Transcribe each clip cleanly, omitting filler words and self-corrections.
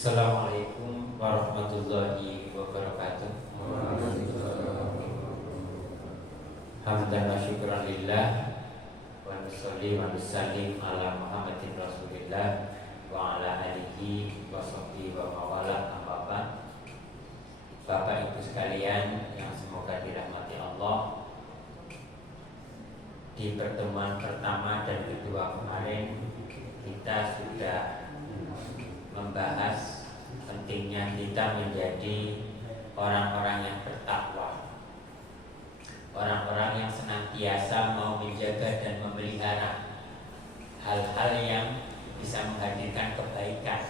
Assalamualaikum warahmatullahi wabarakatuh. Hamdan wa syukran lillah wa nusalli wa nusallim ala Muhammadin Rasulillah wa ala alihi wa sahbihi wa mawala amma ba'd. Bapak Ibu sekalian yang semoga dirahmati Allah, di pertemuan pertama dan kedua kemarin kita sudah membahas pentingnya kita menjadi orang-orang yang bertakwa, orang-orang yang senantiasa mau menjaga dan memelihara hal-hal yang bisa menghadirkan kebaikan.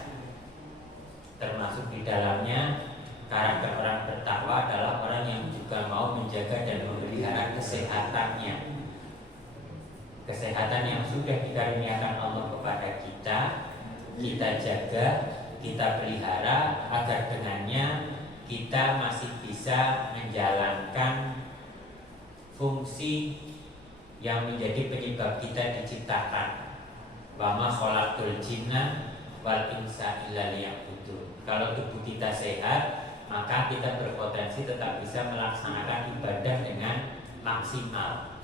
Termasuk di dalamnya karakter orang bertakwa adalah orang yang juga mau menjaga dan memelihara kesehatannya. Kesehatan yang sudah dikaruniakan Allah kepada kita jaga, kita pelihara agar dengannya kita masih bisa menjalankan fungsi yang menjadi penyebab kita diciptakan. Wa ma khalaqtul jinna wal insa illa liya'budun. Kalau tubuh kita sehat, maka kita berpotensi tetap bisa melaksanakan ibadah dengan maksimal.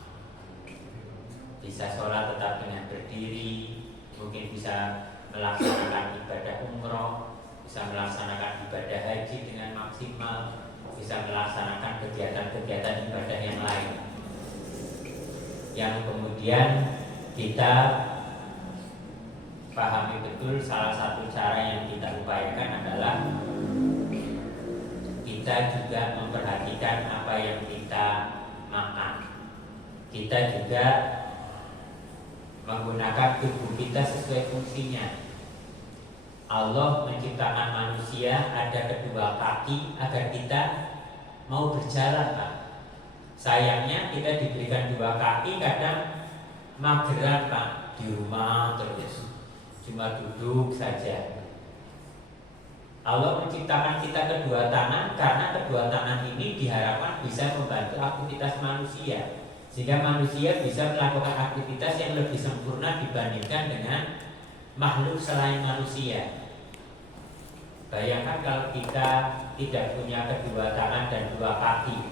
Bisa sholat tetap dengan berdiri, mungkin bisa melaksanakan ibadah umroh, bisa melaksanakan ibadah haji dengan maksimal, bisa melaksanakan kegiatan-kegiatan ibadah yang lain, yang kemudian kita pahami betul. Salah satu cara yang kita upayakan adalah kita juga memperhatikan apa yang kita makan. Kita juga menggunakan tubuh kita sesuai fungsinya. Allah menciptakan manusia ada kedua kaki agar kita mau berjalan, Pak. Sayangnya kita diberikan dua kaki kadang mageran, Pak, di rumah terus cuma duduk saja. Allah menciptakan kita kedua tangan karena kedua tangan ini diharapkan bisa membantu aktivitas manusia, sehingga manusia bisa melakukan aktivitas yang lebih sempurna dibandingkan dengan makhluk selain manusia. Bayangkan kalau kita tidak punya kedua tangan dan dua kaki,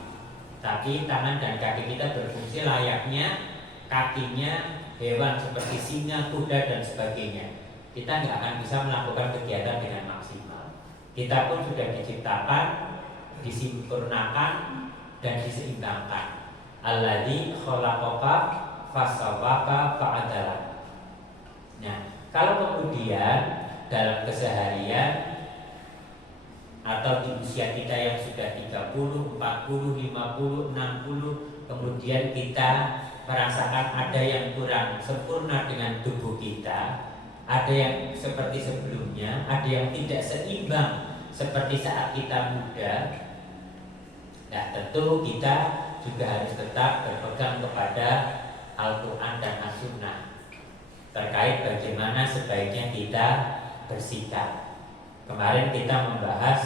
tapi tangan dan kaki kita berfungsi layaknya kakinya hewan seperti singa, kuda, dan sebagainya. Kita nggak akan bisa melakukan kegiatan dengan maksimal. Kita pun sudah diciptakan, disempurnakan, dan diseimbangkan. Alladzi khalaqaka fasawwaka fa'adala. Nah, kalau kemudian dalam keseharian atau di usia kita yang sudah 30, 40, 50, 60, kemudian kita merasakan ada yang kurang sempurna dengan tubuh kita, ada yang seperti sebelumnya, ada yang tidak seimbang seperti saat kita muda. Nah, tentu kita juga harus tetap berpegang kepada Al-Quran dan As-Sunnah terkait bagaimana sebaiknya kita bersikap. Kemarin kita membahas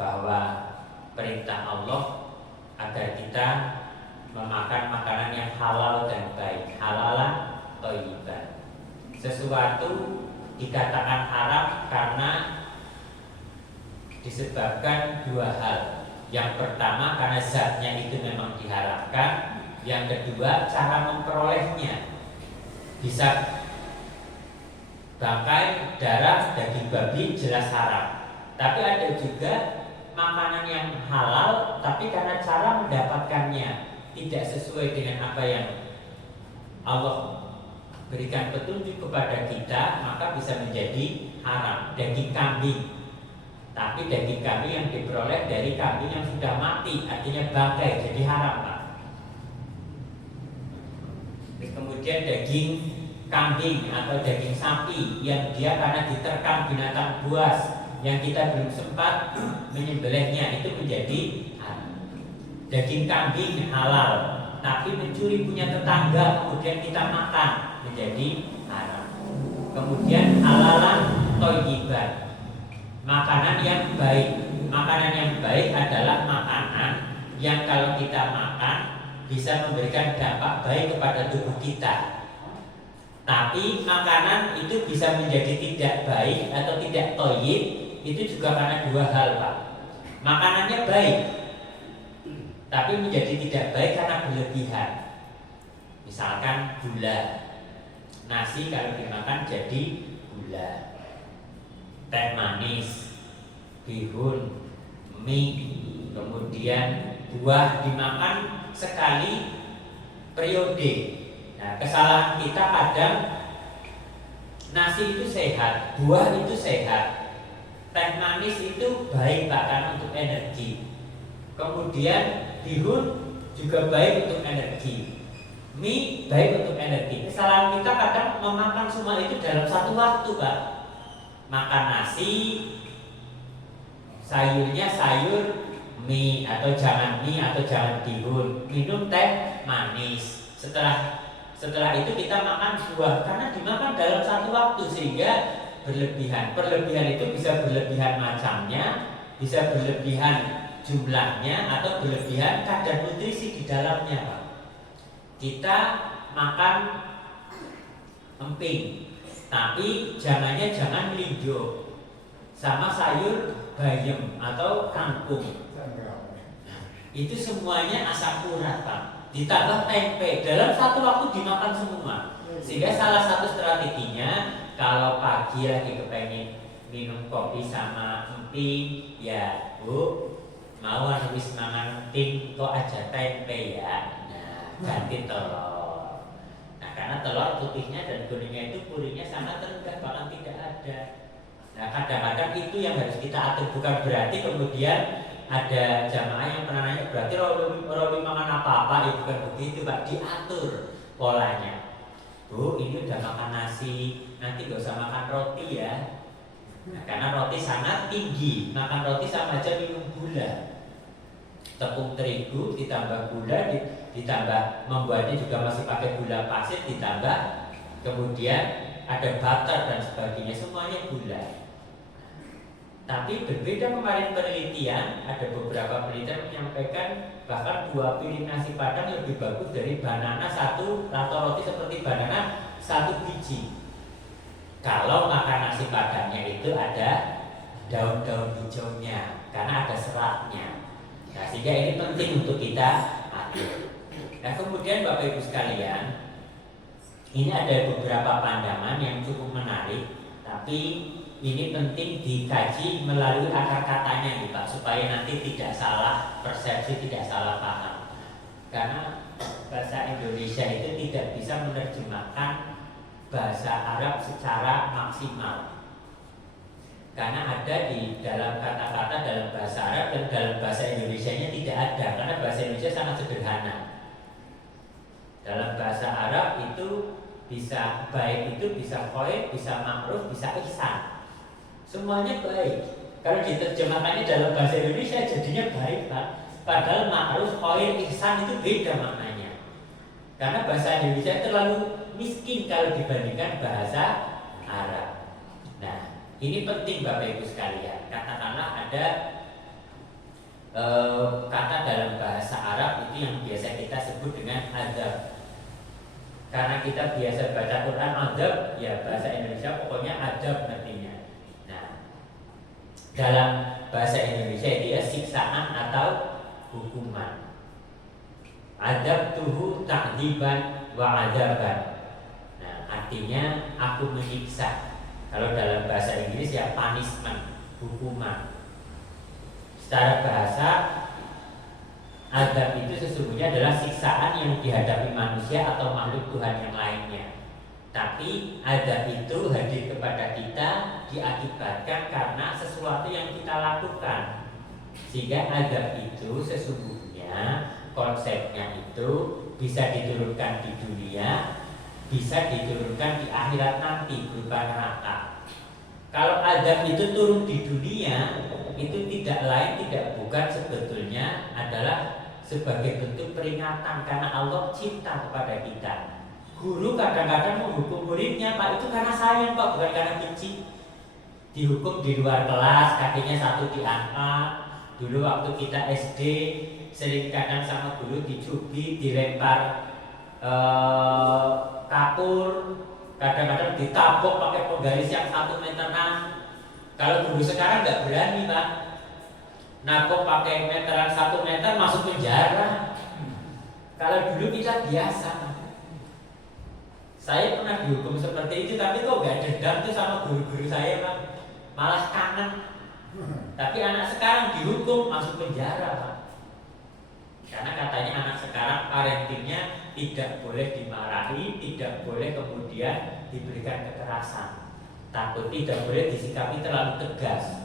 bahwa perintah Allah agar kita memakan makanan yang halal dan baik, halalan thayyiban. Sesuatu dikatakan haram karena disebabkan dua hal. Yang pertama karena zatnya itu memang diharapkan. Yang kedua cara memperolehnya. Bisa bangkai, darah, daging babi jelas haram. Tapi ada juga makanan yang halal, tapi karena cara mendapatkannya tidak sesuai dengan apa yang Allah berikan petunjuk kepada kita, maka bisa menjadi haram. Daging kambing, tapi daging kambing yang diperoleh dari kambing yang sudah mati, artinya bangkai, jadi haram, Pak. Kemudian daging kambing atau daging sapi yang dia karena diterkam binatang buas yang kita belum sempat menyembelihnya, itu menjadi haram. Daging kambing halal, tapi mencuri punya tetangga kemudian kita makan, menjadi haram. Kemudian halalan thayyiban, makanan yang baik. Makanan yang baik adalah makanan yang kalau kita makan bisa memberikan dampak baik kepada tubuh kita. Tapi makanan itu bisa menjadi tidak baik atau tidak toyib itu juga karena dua hal, Pak. Makanannya baik, tapi menjadi tidak baik karena berlebihan. Misalkan gula, nasi kalau dimakan jadi gula, teh manis, bihun, mie, kemudian buah dimakan sekali periode. Nah, kesalahan kita kadang nasi itu sehat, buah itu sehat, teh manis itu baik Pak karena untuk energi. Kemudian bihun juga baik untuk energi, mie baik untuk energi. Kesalahan kita kadang memakan semua itu dalam satu waktu Pak. Makan nasi, sayurnya sayur mie atau jangan mie atau jangan bihun, minum teh manis. Setelah itu kita makan buah karena dimakan dalam satu waktu sehingga berlebihan. Berlebihan itu bisa berlebihan macamnya, bisa berlebihan jumlahnya atau berlebihan kadar nutrisi di dalamnya, Pak. Kita makan emping, tapi jangan melinjo sama sayur bayam atau kangkung. Itu semuanya asam urat, Pak. Ditambah tempe, dalam satu waktu dimakan semua. Sehingga salah satu strateginya kalau pagi lagi kepengen minum kopi sama emping, ya Bu, mau habis mangan emping kok aja tempe ya. Nah, ganti telur. Nah, karena telur putihnya dan kuningnya itu purinya sangat rendah, bahkan tidak ada. Nah, kadang-kadang itu yang harus kita atur, bukan berarti kemudian ada jamaah yang pernah nanya berarti Robi makan apa-apa, ya bukan begitu Pak, diatur polanya. Bu, ini udah makan nasi, nanti gak usah makan roti ya. Nah, karena roti sangat tinggi, makan roti sama aja minum gula. Tepung terigu ditambah gula, ditambah membuatnya juga masih pakai gula pasir, ditambah kemudian ada butter dan sebagainya, semuanya gula. Tapi berbeda kemarin penelitian, ada beberapa penelitian menyampaikan bahkan 2 piring nasi padang lebih bagus dari banana satu atau roti seperti banana 1 biji. Kalau makan nasi padangnya itu ada daun-daun hijaunya, karena ada seratnya. Nah, sehingga ini penting untuk kita atur. Nah, kemudian Bapak Ibu sekalian, ini ada beberapa pandangan yang cukup menarik, tapi ini penting dikaji melalui akar katanya nih Pak, supaya nanti tidak salah persepsi, tidak salah paham. Karena bahasa Indonesia itu tidak bisa menerjemahkan bahasa Arab secara maksimal. Karena ada di dalam kata-kata dalam bahasa Arab dan dalam bahasa Indonesianya tidak ada, karena bahasa Indonesia sangat sederhana. Dalam bahasa Arab itu bisa baik, itu bisa khair, bisa makruf, bisa ihsan. Semuanya baik. Kalau diterjemahkannya dalam bahasa Indonesia jadinya baik Pak. Padahal makruf, khair, ihsan itu beda maknanya. Karena bahasa Indonesia terlalu miskin kalau dibandingkan bahasa Arab. Nah, ini penting Bapak Ibu sekalian. Katakanlah ada kata dalam bahasa Arab itu yang biasa kita sebut dengan adab. Karena kita biasa baca Quran adab, ya bahasa Indonesia pokoknya adab artinya. Dalam bahasa Indonesia dia siksaan atau hukuman. Adab tuhu ta'diban wa adaban. Nah, artinya aku menyiksa. Kalau dalam bahasa Inggris ya punishment, hukuman. Secara bahasa, adab itu sesungguhnya adalah siksaan yang dihadapi manusia atau makhluk Tuhan yang lainnya. Tapi adab itu hadir kepada kita diakibatkan karena sesuatu yang kita lakukan. Sehingga adab itu sesungguhnya konsepnya itu bisa diturunkan di dunia, bisa diturunkan di akhirat nanti berupa neraka. Kalau adab itu turun di dunia, itu tidak lain tidak bukan sebetulnya adalah sebagai bentuk peringatan karena Allah cinta kepada kita. Guru kadang-kadang menghukum muridnya, Pak, itu karena sayang Pak, bukan karena benci. Dihukum di luar kelas, kakinya satu diangkat. Dulu waktu kita SD sering kadang sama guru dicubit, dilempar kapur. Kadang-kadang ditabok pakai penggaris yang 1 meteran. Kalau dulu sekarang nggak berani Pak, nabok pakai meteran 1 meter masuk penjara. Kalau dulu kita biasa. Saya pernah dihukum seperti itu, tapi kok gak dendam tuh sama guru-guru saya Pak, malah kangen. Tapi anak sekarang dihukum masuk penjara Pak, karena katanya anak sekarang parentingnya tidak boleh dimarahi, tidak boleh kemudian diberikan kekerasan, takut tidak boleh disikapi terlalu tegas,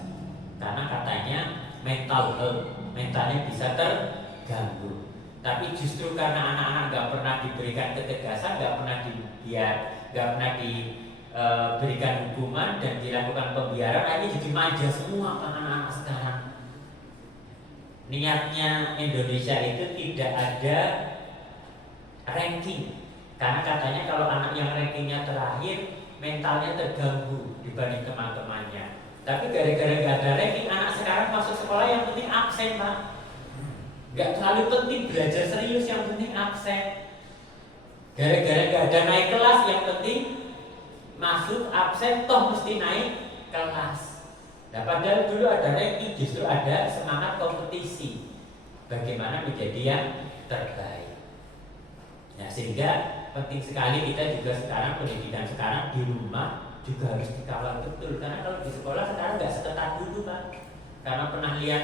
karena katanya mental health, mentalnya bisa terganggu. Tapi justru karena anak-anak gak pernah diberikan ketegasan, gak pernah diberikan hukuman dan dilakukan pembiaran, akhirnya jadi manja semua anak-anak sekarang. Niatnya Indonesia itu tidak ada ranking, karena katanya kalau anak yang rankingnya terakhir mentalnya terganggu dibanding teman-temannya. Tapi gara-gara gak ada ranking, anak sekarang masuk sekolah yang penting absen Pak, gak terlalu penting belajar serius, yang penting absen. Gara-gara gak ada naik kelas, yang penting masuk absen toh mesti naik kelas. Nah, padahal dulu ada ranking, justru ada semangat kompetisi bagaimana menjadi yang terbaik. Nah, sehingga penting sekali kita juga sekarang pendidikan sekarang di rumah juga harus dikawal betul, karena kalau di sekolah sekarang nggak seketat dulu Pak. Karena pernah lihat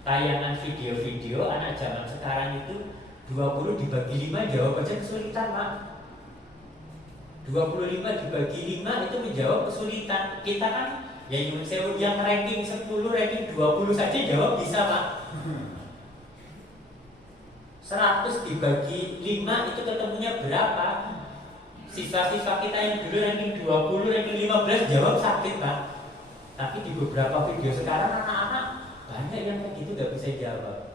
tayangan video-video anak zaman sekarang itu 20 dibagi 5 jawab aja kesulitan Pak. 25 dibagi 5 itu menjawab kesulitan. Kita kan ya yang ranking 10, ranking 20 saja jawab bisa Pak. 100 dibagi 5 itu ketemunya berapa? Siswa-siswa kita yang dulu ranking 20, ranking 15 jawab sakit Pak. Tapi di beberapa video sekarang anak-anak banyak yang begitu gak bisa jawab.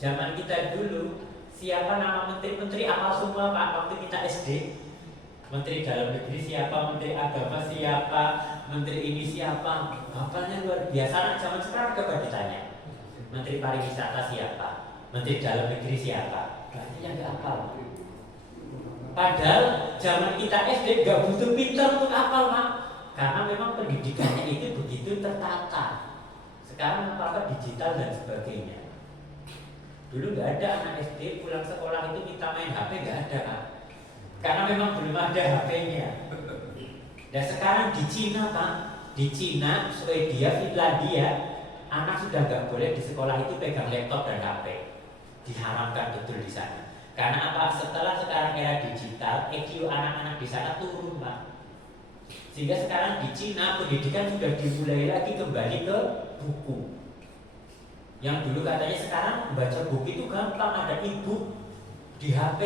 Zaman kita dulu siapa nama menteri-menteri hafal semua Pak, waktu kita SD. Menteri dalam negeri siapa, menteri agama siapa, menteri ini siapa, hafalnya luar biasa. Anak zaman sekarang coba ditanya, menteri pariwisata siapa, menteri dalam negeri siapa, banyak yang gak hafal. Padahal zaman kita SD gak butuh pintar untuk hafal Pak, karena memang pendidikannya itu begitu tertata. Sekarang apa-apa digital dan sebagainya. Dulu gak ada anak SD pulang sekolah itu minta main HP, gak ada Pak, karena memang belum ada HP-nya. Dan sekarang di Cina Pak, di Cina, Swedia, Finlandia, anak sudah gak boleh di sekolah itu pegang laptop dan HP. Diharamkan betul di sana. Karena apa? Setelah sekarang era digital, IQ anak-anak di sana turun Pak. Sehingga sekarang di Cina pendidikan sudah dimulai lagi kembali ke buku. Yang dulu katanya sekarang baca buku itu gampang, ada e-book di HP.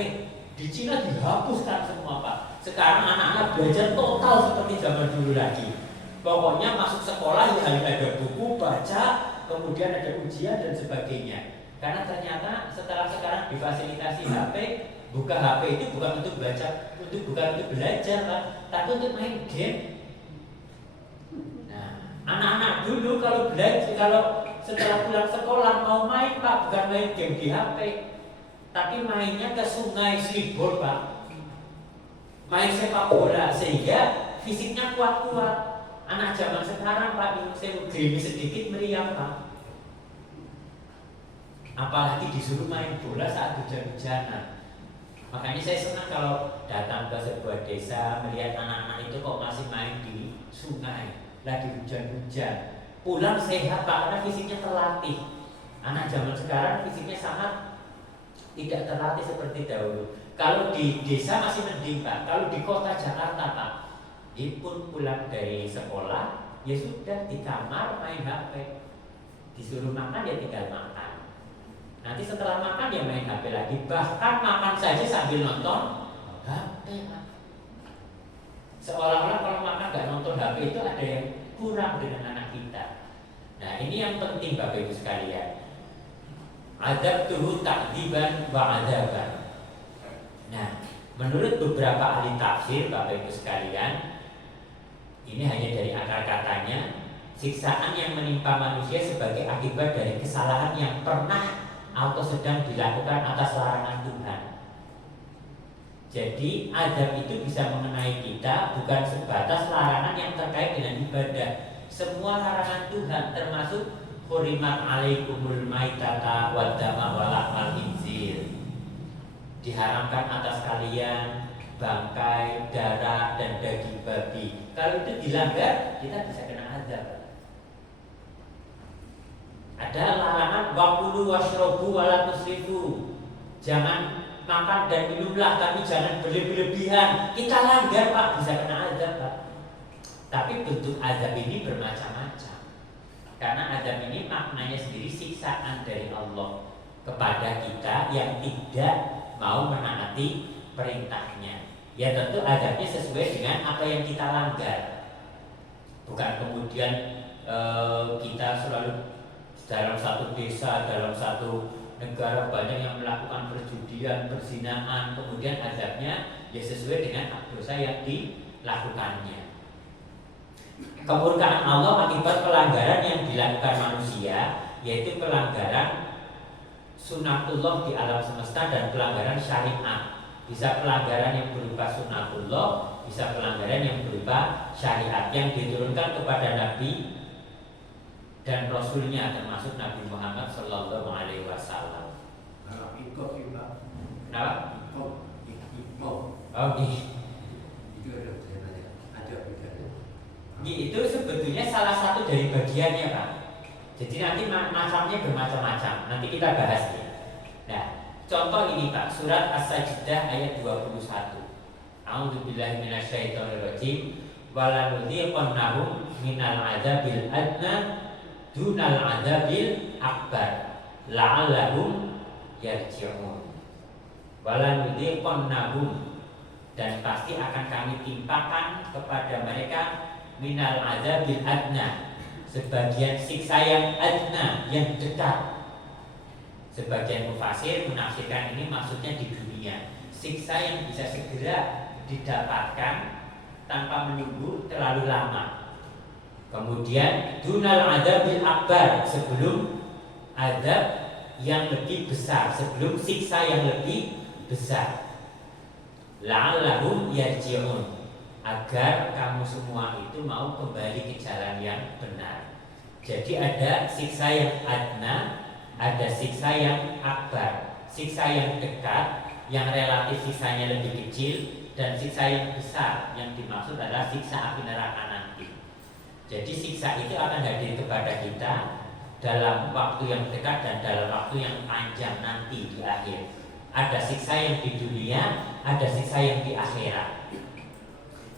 Di Cina dihapuskan semua Pak. Sekarang anak-anak belajar total seperti zaman dulu lagi. Pokoknya masuk sekolah ya ada buku, baca, kemudian ada ujian dan sebagainya. Karena ternyata setelah sekarang difasilitasi HP, buka HP itu bukan untuk baca, bukan untuk belajar Pak, tapi untuk main game. Nah, anak-anak dulu kalau belajar, kalau setelah pulang sekolah mau main Pak, bukan main game di HP, tapi mainnya ke sungai streetball Pak, main sepak bola, sehingga fisiknya kuat-kuat. Anak zaman sekarang Pak, saya gerimis sedikit meriang Pak. Apalagi disuruh main bola saat hujan-hujanan. Makanya saya senang kalau datang ke sebuah desa melihat anak-anak itu kok masih main di sungai, lagi hujan-hujan. Pulang sehat Pak, karena fisiknya terlatih. Anak zaman sekarang fisiknya sangat tidak terlatih seperti dahulu. Kalau di desa masih mending Pak, kalau di kota Jakarta Pak, pun pulang dari sekolah, ya sudah di kamar main HP. Disuruh makan ya tinggal makan. Nanti setelah makan ya main HP lagi. Bahkan makan saja sambil nonton HP Pak. Seolah-olah kalau makan gak nonton HP itu ada yang kurang dengan anak kita. Nah ini yang penting Bapak Ibu sekalian. Adab tuhu takdiban wa adaban. Nah, menurut beberapa ahli tafsir Bapak Ibu sekalian, ini hanya dari akar katanya, siksaan yang menimpa manusia sebagai akibat dari kesalahan yang pernah atau sedang dilakukan atas larangan Tuhan. Jadi azab itu bisa mengenai kita bukan sebatas larangan yang terkait dengan ibadah. Semua larangan Tuhan termasuk hurimat alaikumul maitata waddama walahmal khinzir. Diharamkan atas kalian bangkai, darah, dan daging babi. Kalau itu dilanggar, kita bisa kena azab. Ada larangan wakulu washrobu wala tusrifu. Jangan makan dan minumlah, tapi jangan berlebihan. Kita langgar Pak, bisa kena azab Pak. Tapi bentuk azab ini bermacam-macam. Karena azab ini maknanya sendiri siksaan dari Allah kepada kita yang tidak mau menaati perintahnya. Ya tentu azabnya sesuai dengan apa yang kita langgar. Bukan kemudian kita selalu dalam satu desa, dalam satu negara banyak yang melakukan perjudian, perzinaan, kemudian azabnya ya sesuai dengan dosa yang dilakukannya. Kemurkaan Allah akibat pelanggaran yang dilakukan manusia, yaitu pelanggaran sunatullah di alam semesta dan pelanggaran syariat. Bisa pelanggaran yang berupa sunatullah, bisa pelanggaran yang berupa syariat yang diturunkan kepada Nabi dan Rasulnya, termasuk Nabi Muhammad Sallallahu Alaihi Wasallam. Kenapa? Itu ada bedanya. Itu sebetulnya salah satu dari bagiannya Pak. Jadi nanti macamnya bermacam-macam. Nanti kita bahas ya. Nah, contoh ini Pak, surat As-Sajdah ayat 21. A'udzubillahi minasyaitonirrajim. Walanudhiqannahum minal adzabil adna dunal adzabil akbar la'allahum yarji'un. Walanudhiqannahum, dan pasti akan kami timpakan kepada mereka minal adzabil adna, sebagian siksa yang adna, yang dekat. Sebagian mufasir menafsirkan ini maksudnya di dunia, siksa yang bisa segera didapatkan tanpa menunggu terlalu lama. Kemudian dunal adzabil akbar, sebelum azab yang lebih besar, sebelum siksa yang lebih besar. La'allahum yarji'un, agar kamu semua itu mau kembali ke jalan yang benar. Jadi ada siksa yang adna, ada siksa yang akbar. Siksa yang dekat, yang relatif siksanya lebih kecil, dan siksa yang besar yang dimaksud adalah siksa api neraka nanti. Jadi siksa itu akan hadir kepada kita dalam waktu yang dekat dan dalam waktu yang panjang nanti di akhir. Ada siksa yang di dunia, ada siksa yang di akhirat.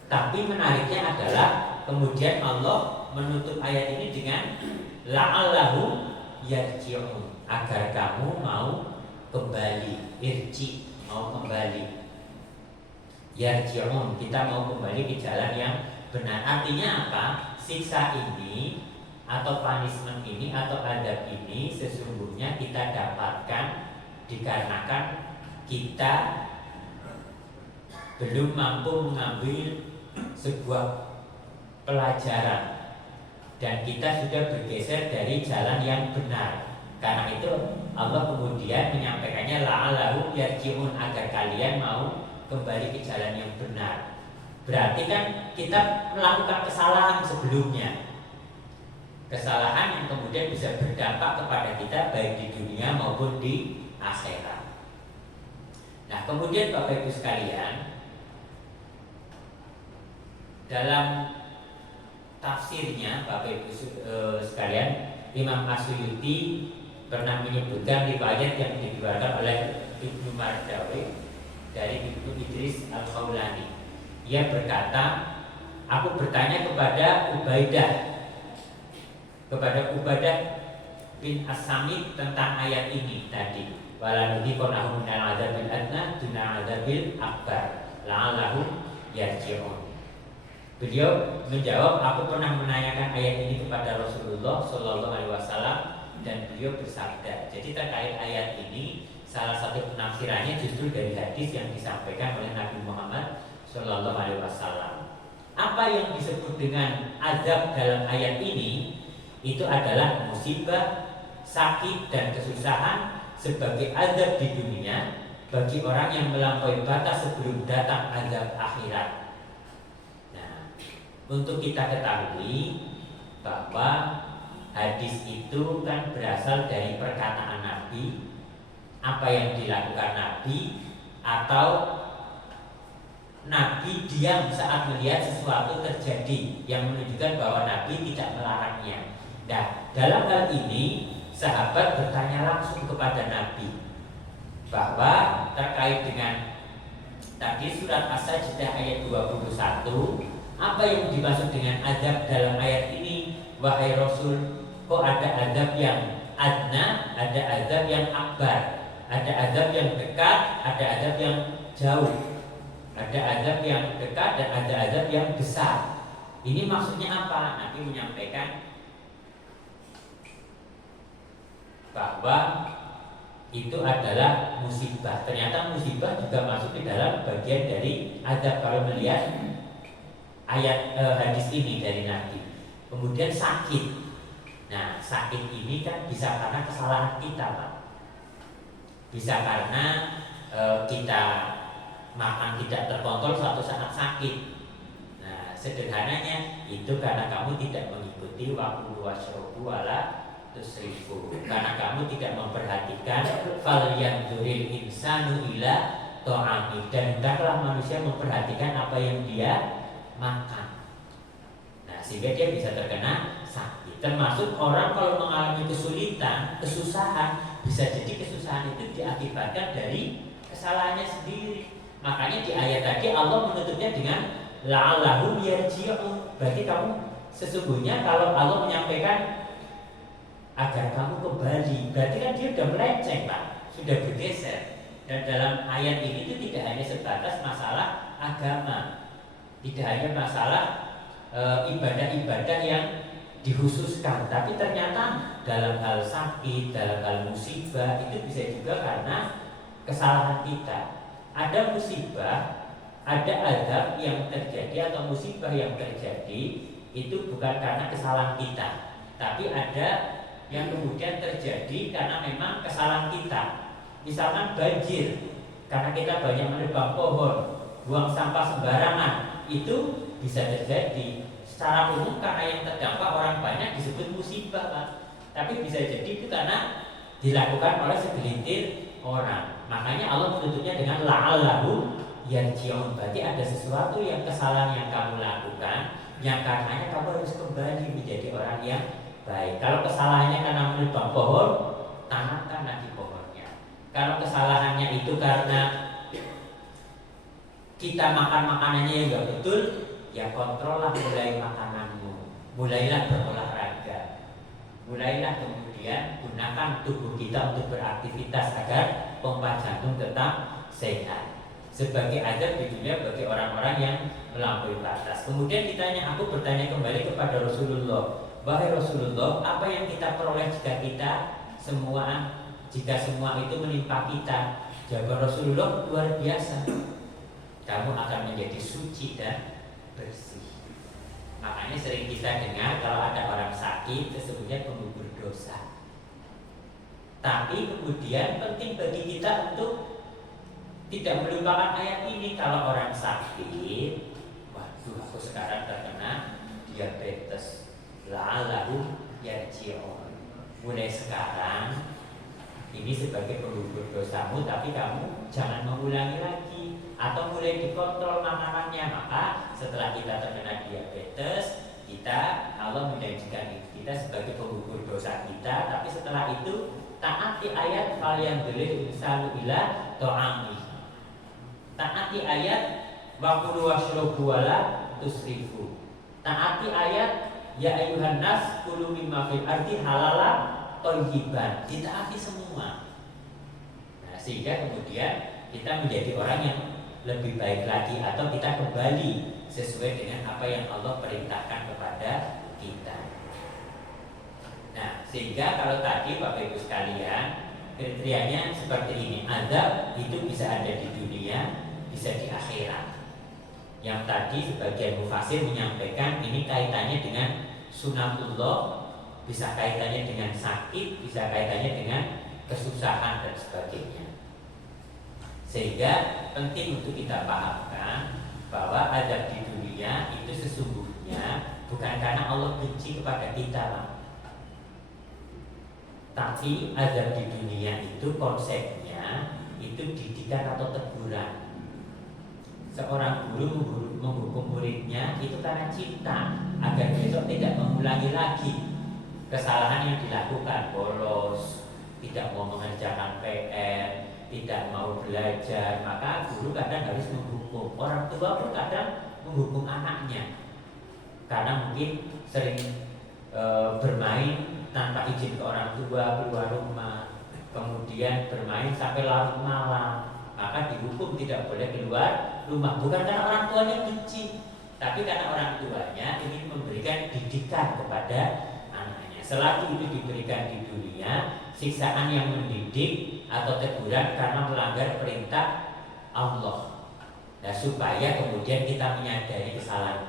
Tapi menariknya adalah kemudian Allah menutup ayat ini dengan la'allahum yarji'un, agar kamu mau kembali, irji, mau kembali. Yarji'un, kita mau kembali ke jalan yang benar. Artinya apa? Siksa ini atau punishment ini atau adab ini sesungguhnya kita dapatkan dikarenakan kita belum mampu mengambil sebuah pelajaran dan kita sudah bergeser dari jalan yang benar. Karena itu Allah kemudian menyampaikannya la'allahum yarji'un, agar kalian mau kembali ke jalan yang benar. Berarti kan kita melakukan kesalahan sebelumnya, kesalahan yang kemudian bisa berdampak kepada kita baik di dunia maupun di akhirat. Nah, kemudian Bapak Ibu sekalian, dalam tafsirnya Bapak Ibu sekalian, Imam As-Suyuti pernah menyebutkan riwayat yang diriwayatkan oleh Ibnu Mardawi dari Ibnu Idris Al-Khawlani. Ia berkata, aku bertanya kepada Ubadah bin As-Samit tentang ayat ini tadi. Walanudhiqannahum minal adzabil adna duna adzabil akbar la'allahum yarji'un. Beliau menjawab, aku pernah menanyakan ayat ini kepada Rasulullah Shallallahu Alaihi Wasallam dan beliau bersabda. Jadi terkait ayat ini, salah satu penafsirannya justru dari hadis yang disampaikan oleh Nabi Muhammad Shallallahu Alaihi Wasallam. Apa yang disebut dengan azab dalam ayat ini itu adalah musibah, sakit dan kesusahan sebagai azab di dunia bagi orang yang melampaui batas sebelum datang azab akhirat. Nah, untuk kita ketahui bahwa hadis itu kan berasal dari perkataan Nabi, apa yang dilakukan Nabi, atau Nabi diam saat melihat sesuatu terjadi yang menunjukkan bahwa Nabi tidak melarangnya. Nah, dalam hal ini sahabat bertanya langsung kepada Nabi bahwa terkait dengan tadi surat As-Sajdah ayat 21, apa yang dimaksud dengan azab dalam ayat ini? Wahai Rasul, kok ada azab yang adna, ada azab yang akbar, ada azab yang dekat, ada azab yang jauh, ada azab yang dekat dan ada azab yang besar. Ini maksudnya apa? Nabi menyampaikan bahwa itu adalah musibah. Ternyata musibah juga masuk ke dalam bagian dari azab kalau melihat ayat hadis ini dari Nabi. Kemudian sakit. Nah, sakit ini kan bisa karena kesalahan kita, Pak. Bisa karena kita makan tidak terkontrol suatu saat sakit. Nah, sederhananya itu karena kamu tidak mengikuti waktu wasyrobu wala tusrifu, karena kamu tidak memperhatikan fal yanzuril insanu ila ta'ami, dan hendaklah manusia memperhatikan apa yang dia makan. Nah, sehingga dia bisa terkena sakit. Termasuk orang kalau mengalami kesulitan, kesusahan, bisa jadi kesusahan itu diakibatkan dari kesalahannya sendiri. Makanya di ayat tadi Allah menutupnya dengan la'allahum yarji'un. Berarti kamu sesungguhnya kalau Allah menyampaikan agar kamu kembali, berarti kan dia sudah melenceng, Pak, sudah bergeser. Dan dalam ayat ini itu tidak hanya sebatas masalah agama, tidak hanya masalah ibadah-ibadah yang dikhususkan, tapi ternyata dalam hal sakit, dalam hal musibah itu bisa juga karena kesalahan kita. Ada musibah, ada azab yang terjadi atau musibah yang terjadi itu bukan karena kesalahan kita, tapi ada yang kemudian terjadi karena memang kesalahan kita. Misalkan banjir, karena kita banyak menebang pohon, buang sampah sembarangan, itu bisa terjadi. Secara umum karena yang terdampak orang banyak disebut musibah, Pak. Tapi bisa jadi itu karena dilakukan oleh segelintir orang. Makanya Allah menutupnya dengan la'allahu yarji'un. Berarti ada sesuatu yang kesalahan yang kamu lakukan, yang karenanya kamu harus kembali menjadi orang yang baik. Kalau kesalahannya karena menebang pohon, tanamkan lagi pohonnya. Kalau kesalahannya itu karena kita makan makanannya yang enggak betul, ya kontrollah mulai makananmu. Mulailah berolahraga. Mulailah kemudian gunakan tubuh kita untuk beraktivitas agar pompa jantung tetap sehat. Sebagai azab di dunia bagi orang-orang yang melampaui batas. Kemudian aku bertanya kembali kepada Rasulullah, wahai Rasulullah, apa yang kita peroleh jika semua itu menimpa kita? Jawaban Rasulullah luar biasa. Kamu akan menjadi suci dan bersih. Makanya sering kita dengar kalau ada orang sakit sesungguhnya penggugur dosa. Tapi kemudian penting bagi kita untuk tidak melupakan ayat ini. Kalau orang sakit, waduh, aku sekarang terkena diabetes, la'allahu yarji'un. Mulai sekarang ini sebagai penggugur dosamu, tapi kamu jangan mengulangi lagi. Atau mulai dikontrol makanannya. Maka setelah kita terkena diabetes, Allah menjanjikan kita sebagai penggugur dosa kita. Tapi setelah itu taati ayat fal yanzuril insanu ila ta'ami. Taati ayat waqulu washrabu wala tusrifu. Taati ayat ya ayyuhan nas kulu mimma fil ardi halalan thayyiban. Ditaati semua. Nah, sehingga kemudian kita menjadi orang yang lebih baik lagi, atau kita kembali sesuai dengan apa yang Allah perintahkan kepada kita. Nah, sehingga kalau tadi Bapak Ibu sekalian, kriterianya seperti ini. Azab itu bisa ada di dunia, bisa di akhirat. Yang tadi sebagian mufasir menyampaikan ini kaitannya dengan sunatullah, bisa kaitannya dengan sakit, bisa kaitannya dengan kesusahan dan sebagainya. Sehingga penting untuk kita pahamkan bahwa azab di dunia itu sesungguhnya bukan karena Allah benci kepada kita, Pak. Tapi azab di dunia itu konsepnya itu didikan atau teguran. Seorang guru menghukum muridnya itu karena cinta, agar besok tidak mengulangi lagi kesalahan yang dilakukan, bolos, tidak mau mengerjakan PR, tidak mau belajar. Maka guru kadang harus menghukum. Orang tua pun kadang menghukum anaknya karena mungkin sering bermain tanpa izin ke orang tua, keluar rumah, kemudian bermain sampai larut malam, maka dihukum tidak boleh keluar rumah. Bukan karena orang tuanya benci, tapi karena orang tuanya ingin memberikan didikan kepada anaknya. Selagi itu diberikan di dunia, siksaan yang mendidik atau teguran karena melanggar perintah Allah. Nah, supaya kemudian kita menyadari kesalahan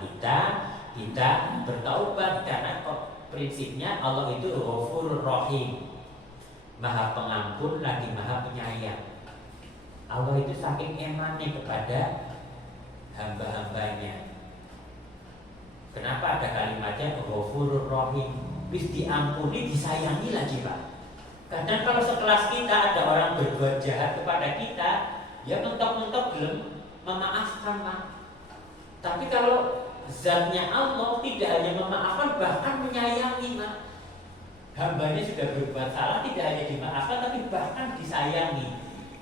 kita bertaubat, karena prinsipnya Allah itu Ghafurur Rahim, Maha Pengampun lagi Maha Penyayang. Allah itu saking emannya kepada hamba-hambanya. Kenapa ada kalimatnya Ghafurur Rahim? Bis diampuni, disayangi lagi, Pak. Kadang kalau sekelas kita ada orang berbuat jahat kepada kita, ya mentok-mentok belum memaafkan, Pak. Tapi kalau zatnya Allah tidak hanya memaafkan, bahkan menyayangi, Pak. Hambanya sudah berbuat salah, tidak hanya dimaafkan, tapi bahkan disayangi.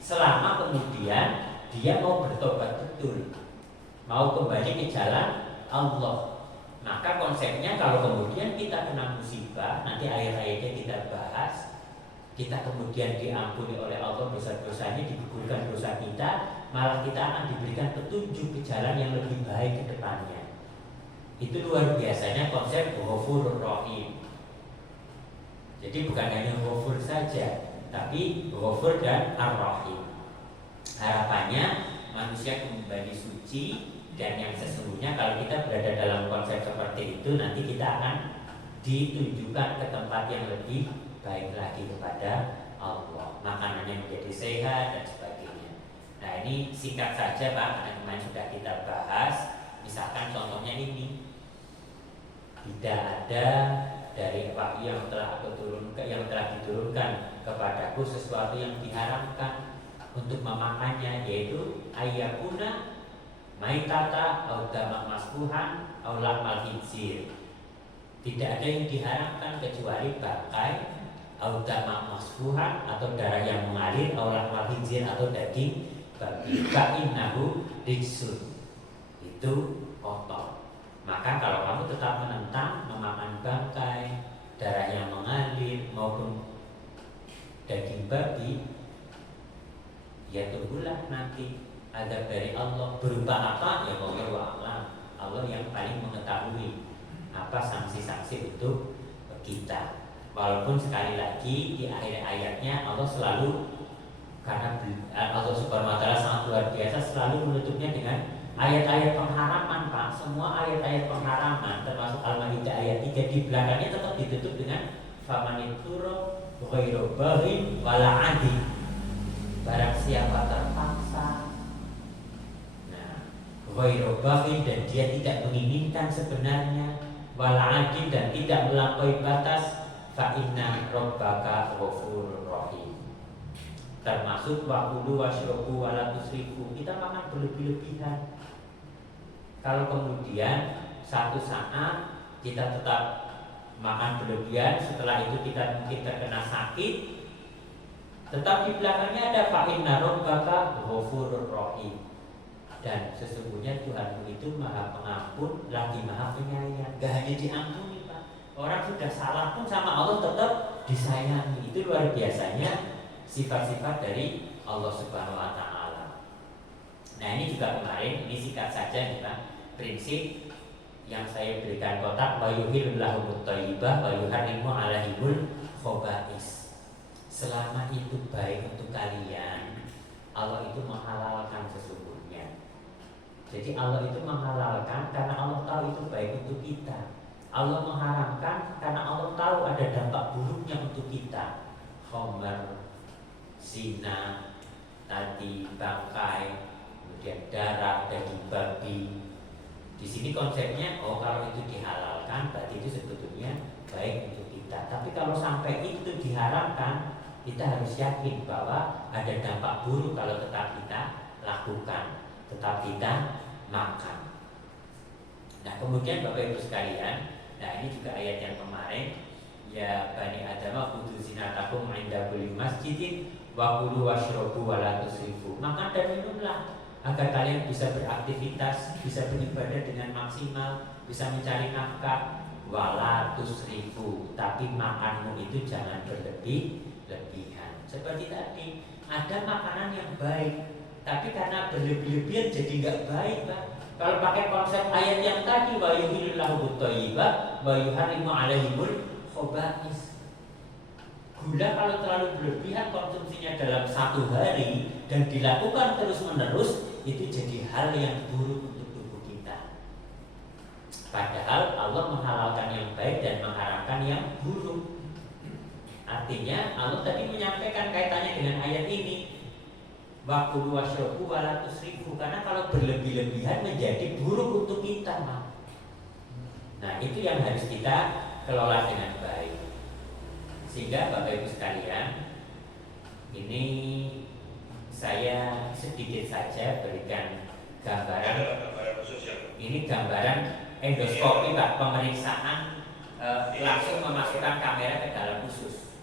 Selama kemudian dia mau bertobat betul, mau kembali ke jalan Allah. Maka konsepnya kalau kemudian kita kena musibah, nanti ayat-ayatnya kita bahas, kita kemudian diampuni oleh Allah dosa-dosanya, digugurkan dosa kita, malah kita akan diberikan petunjuk ke jalan yang lebih baik ke depannya. Itu luar biasanya konsep Ghafurur Rahim. Jadi bukan hanya Ghafur saja, tapi Ghafur dan Ar-Rahim. Harapannya manusia kembali suci, dan yang sesungguhnya kalau kita berada dalam konsep seperti itu, nanti kita akan ditunjukkan ke tempat yang lebih baik lagi kepada Allah. Makanannya menjadi sehat dan sebagainya. Nah, ini singkat saja, Pak, karena kemarin sudah kita bahas. Misalkan contohnya ini, tidak ada dari wahyu yang telah diturunkan kepadaku sesuatu yang diharamkan untuk memakannya, yaitu ayyakuna maitata au damak masfuhan au lahmal khinzir. Tidak ada yang diharamkan kecuali bangkai au damak masfuhan atau darah yang mengalir, au lahmal khinzir atau daging babi. Fa innahu rijsun, itu kotor. Maka kalau kamu tetap menentang memakan bangkai, darah yang mengalir maupun daging babi, ya tunggulah nanti azab dari Allah. Berupa apa? Ya wallahu a'lam. Allah yang paling mengetahui apa sanksi-sanksi untuk kita. Walaupun sekali lagi di akhir ayatnya Allah selalu, karena Allah Subhanahu wa taala sangat luar biasa, selalu menutupnya dengan ayat-ayat pengharaman, Pak. Semua ayat-ayat pengharaman termasuk Al-Maidah ayat 3 di belakangnya tetap ditutup dengan famanituro ghairu baghin wala adi. Barang siapa terpaksa, nah, ghairu baghin, dan dia tidak menginginkan sebenarnya, wala adi, dan tidak melampaui batas, fa inna rabbaka ghafurur rahim. Termasuk wakulu wasyrobu wala tusrifu, kita makan berlebih-lebihan. Kalau kemudian satu saat kita tetap makan berlebihan, setelah itu kita mungkin terkena sakit, tetap di belakangnya ada fa inna rabbaka ghafurur rahim, dan sesungguhnya Tuhanmu itu Maha Pengampun lagi Maha Penyayang. Gak hanya diampuni, Pak, orang sudah salah pun sama Allah tetap disayangi. Itu luar biasanya sifat-sifat dari Allah Subhanahu wa taala. Nah, ini juga kemarin, ini singkat saja nih, Pak, prinsip yang saya berikan kotak, wa yuhillu lahumut thayyibah wa yuharrimu 'alaihimul khaba'is. Selama itu baik untuk kalian, Allah itu menghalalkan sesungguhnya. Jadi Allah itu menghalalkan karena Allah tahu itu baik untuk kita. Allah mengharamkan karena Allah tahu ada dampak buruknya untuk kita. Khamar, zina, tadi bangkai, kemudian darah, daging babi. Di sini konsepnya, oh kalau itu dihalalkan, berarti itu sebetulnya baik untuk kita. Tapi kalau sampai itu diharamkan, kita harus yakin bahwa ada dampak buruk kalau tetap kita lakukan, tetap kita makan. Nah kemudian Bapak Ibu sekalian, nah ini juga ayat yang kemarin, ya Bani Adam khudzu zinatakum 'inda kulli masjidin wa kulu washrabu wa la tusrifu. Makan dan minumlah agar kalian bisa beraktivitas, bisa beribadah dengan maksimal, bisa mencari nafkah, wala tusrifu, tapi makanmu itu jangan berlebih-lebihan. Seperti tadi, ada makanan yang baik, tapi karena berlebih-lebihan jadi nggak baik, Pak. Kalau pakai konsep ayat yang tadi, wa yuhillillahu thayyibat wa yuharrimu 'alaihimul khaba'is. Gula kalau terlalu berlebihan konsumsinya dalam satu hari dan dilakukan terus-menerus, itu jadi hal yang buruk untuk tubuh kita. Padahal Allah menghalalkan yang baik dan mengharamkan yang buruk. Artinya Allah tadi menyampaikan kaitannya dengan ayat ini, wa kulu washrabu wa la tusrifu, karena kalau berlebih-lebihan menjadi buruk untuk kita, Mak. Nah, itu yang harus kita kelola dengan baik. Sehingga Bapak Ibu sekalian, ini saya sedikit saja berikan gambaran. Ini gambaran endoskopi, Pak, pemeriksaan langsung memasukkan kamera ke dalam usus.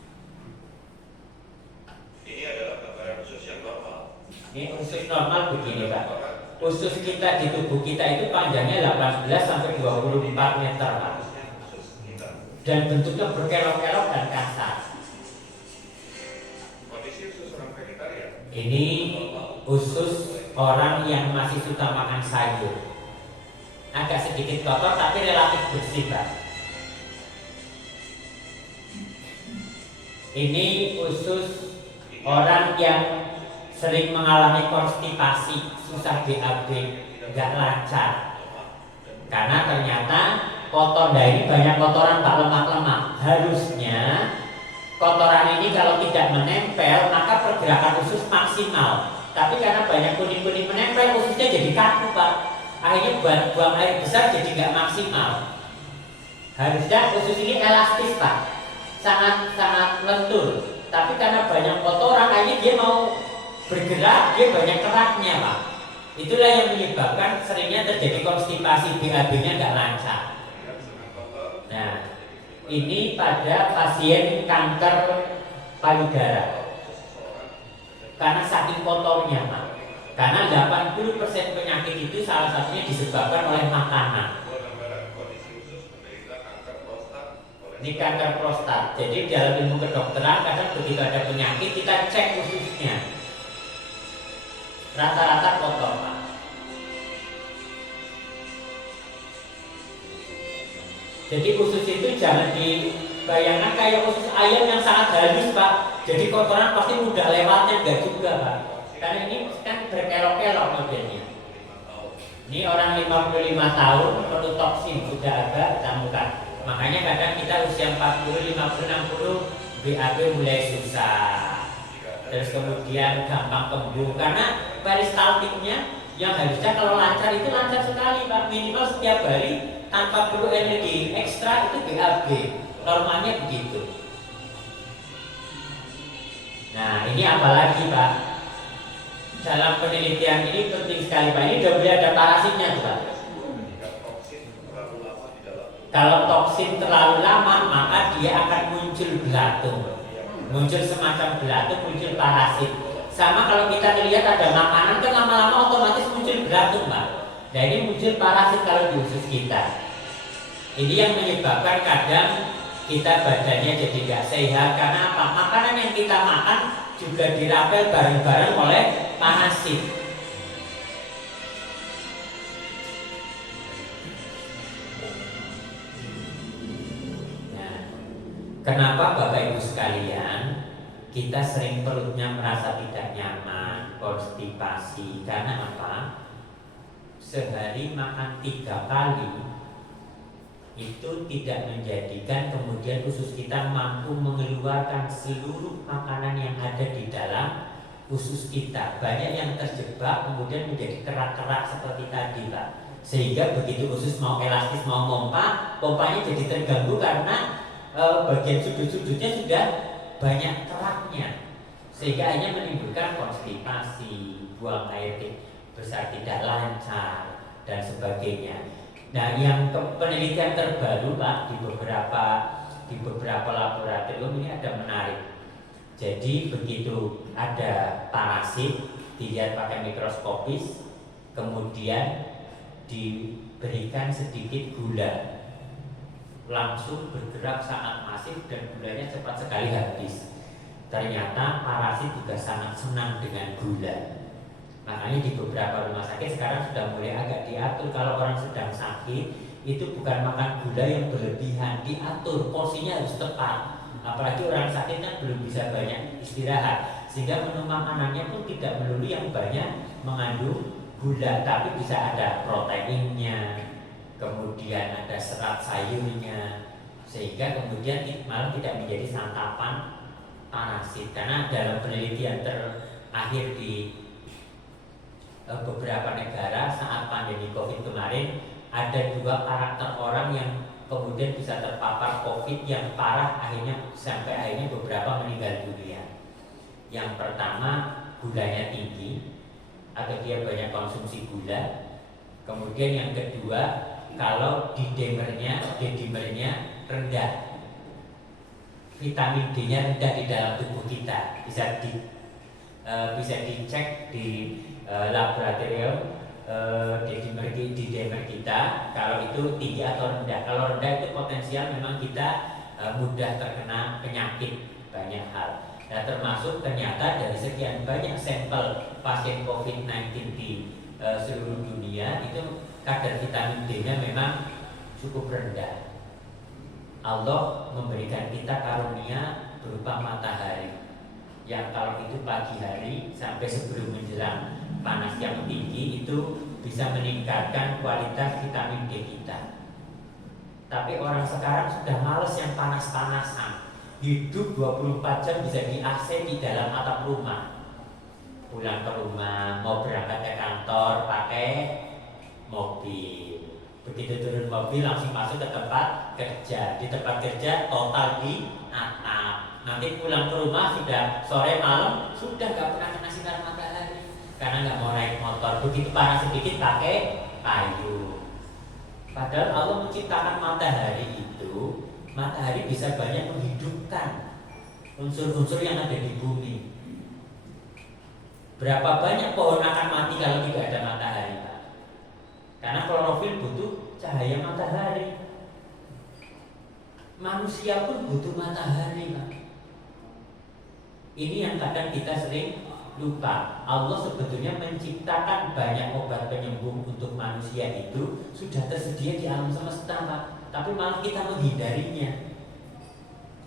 Ini adalah gambaran usus yang normal. Ini usus normal begini, Pak. Usus kita di tubuh kita itu panjangnya 18 sampai 24 meter, Pak. Dan bentuknya berkelok-kelok dan kasar. Kondisi usus orang vegetarian. Ini usus orang yang masih suka makan sayur. Agak sedikit kotor tapi relatif bersih, Pak. Ini usus orang yang sering mengalami konstipasi, susah BAB, nggak lancar. Karena ternyata kotor dari banyak kotoran, Pak, lemak-lemak. Harusnya kotoran ini kalau tidak menempel maka pergerakan usus maksimal. Tapi karena banyak kuning-kuning menempel, ususnya jadi kaku, Pak. Akhirnya buang air besar jadi nggak maksimal. Harusnya usus ini elastis, Pak, sangat lentur. Tapi karena banyak kotoran, akhirnya dia mau bergerak, dia banyak keraknya, Pak. Itulah yang menyebabkan seringnya terjadi konstipasi, BAB-nya nggak lancar. Nah, ini pada pasien kanker payudara. Karena saking kotornya, Pak. Karena 80% penyakit itu salah satunya disebabkan oleh makanan. Ini kanker prostat. Jadi dalam ilmu kedokteran kadang begitu ada penyakit kita cek ususnya. Rata-rata kotor, Pak. Jadi usus itu jangan dibayangkan kayak usus ayam yang sangat halus, Pak. Jadi kotoran pasti mudah lewatnya, enggak juga, Pak. Karena ini kan berkelok-kelok modelnya. Ini orang 55 tahun perlu toksin sudah agak ditemukan. Makanya kadang kita usia 40, 50, 60 BAB mulai susah. Terus kemudian gampang kembung karena peristaltiknya yang harusnya kalau lancar itu lancar sekali, Pak. Minimal setiap hari tanpa perlu energi ekstra itu BAB. Normalnya begitu. Nah, ini apalagi, Pak? Dalam penelitian ini penting sekali, Pak. Ini udah boleh ada parasitnya, Pak. Kalau toksin terlalu lama, maka dia akan muncul belatung. Muncul semacam belatung, muncul parasit. Sama kalau kita lihat ada makanan kan lama-lama otomatis muncul belatung, Pak. Nah, ini muncul parasit kalau di usus kita. Ini yang menyebabkan kadang kita badannya jadi nggak sehat. Karena apa? Makanan yang kita makan juga dirapel bareng-bareng oleh parasit. Nah, kenapa Bapak Ibu sekalian kita sering perutnya merasa tidak nyaman, konstipasi? Karena apa? Sehari makan 3 kali itu tidak menjadikan kemudian usus kita mampu mengeluarkan seluruh makanan yang ada di dalam usus kita. Banyak yang terjebak kemudian menjadi kerak-kerak seperti tadi, Pak. Sehingga begitu usus mau elastis, mau pompanya jadi terganggu karena bagian sudut-sudutnya sudah banyak keraknya. Sehingga akhirnya menimbulkan konstipasi, buang air besar tidak lancar dan sebagainya. Nah, yang penelitian terbaru, Pak, di beberapa laboratorium ini ada menarik. Jadi begitu ada parasit dilihat pakai mikroskopis, kemudian diberikan sedikit gula, langsung bergerak sangat masif dan gulanya cepat sekali habis. Ternyata parasit juga sangat senang dengan gula. Makanya di beberapa rumah sakit sekarang sudah mulai agak diatur. Kalau orang sedang sakit itu bukan makan gula yang berlebihan, diatur porsinya harus tepat. Apalagi orang sakit kan belum bisa banyak istirahat, sehingga menu makanannya pun tidak melulu yang banyak mengandung gula, tapi bisa ada proteinnya, kemudian ada serat sayurnya, sehingga kemudian malah tidak menjadi santapan parasit. Karena dalam penelitian terakhir di beberapa negara saat pandemi COVID kemarin, ada 2 karakter orang yang kemudian bisa terpapar COVID yang parah, sampai akhirnya beberapa meninggal dunia. Yang pertama, gulanya tinggi atau dia banyak konsumsi gula. Kemudian yang kedua, kalau D-dimernya rendah, vitamin D-nya rendah di dalam tubuh kita, bisa dicek di laboratorium D-dimer kita, kalau itu tinggi atau rendah. Kalau rendah itu potensial memang kita mudah terkena penyakit banyak hal. Nah, termasuk ternyata dari sekian banyak sampel pasien COVID-19 di seluruh dunia itu kadar vitamin D-nya memang cukup rendah. Allah memberikan kita karunia berupa matahari yang kalau itu pagi hari sampai sebelum menjelang panas yang tinggi itu bisa meningkatkan kualitas vitamin D kita. Tapi orang sekarang sudah males yang panas-panasan. Hidup 24 jam bisa di AC di dalam atap rumah. Pulang ke rumah, mau berangkat ke kantor pakai mobil. Begitu turun mobil langsung masuk ke tempat kerja. Di tempat kerja total di atap. Nanti pulang ke rumah sudah sore malam sudah gak pernah kena sinar matahari karena nggak mau naik motor. Begitu panas sedikit pakai kayu. Padahal Allah menciptakan matahari itu, matahari bisa banyak menghidupkan unsur-unsur yang ada di bumi. Berapa banyak pohon akan mati kalau tidak ada matahari, Pak? Karena klorofil butuh cahaya matahari. Manusia pun butuh matahari, Pak. Ini yang kadang kita sering lupa. Allah sebetulnya menciptakan banyak obat penyembuh untuk manusia itu sudah tersedia di alam semesta, Pak. Tapi malah kita menghindarinya.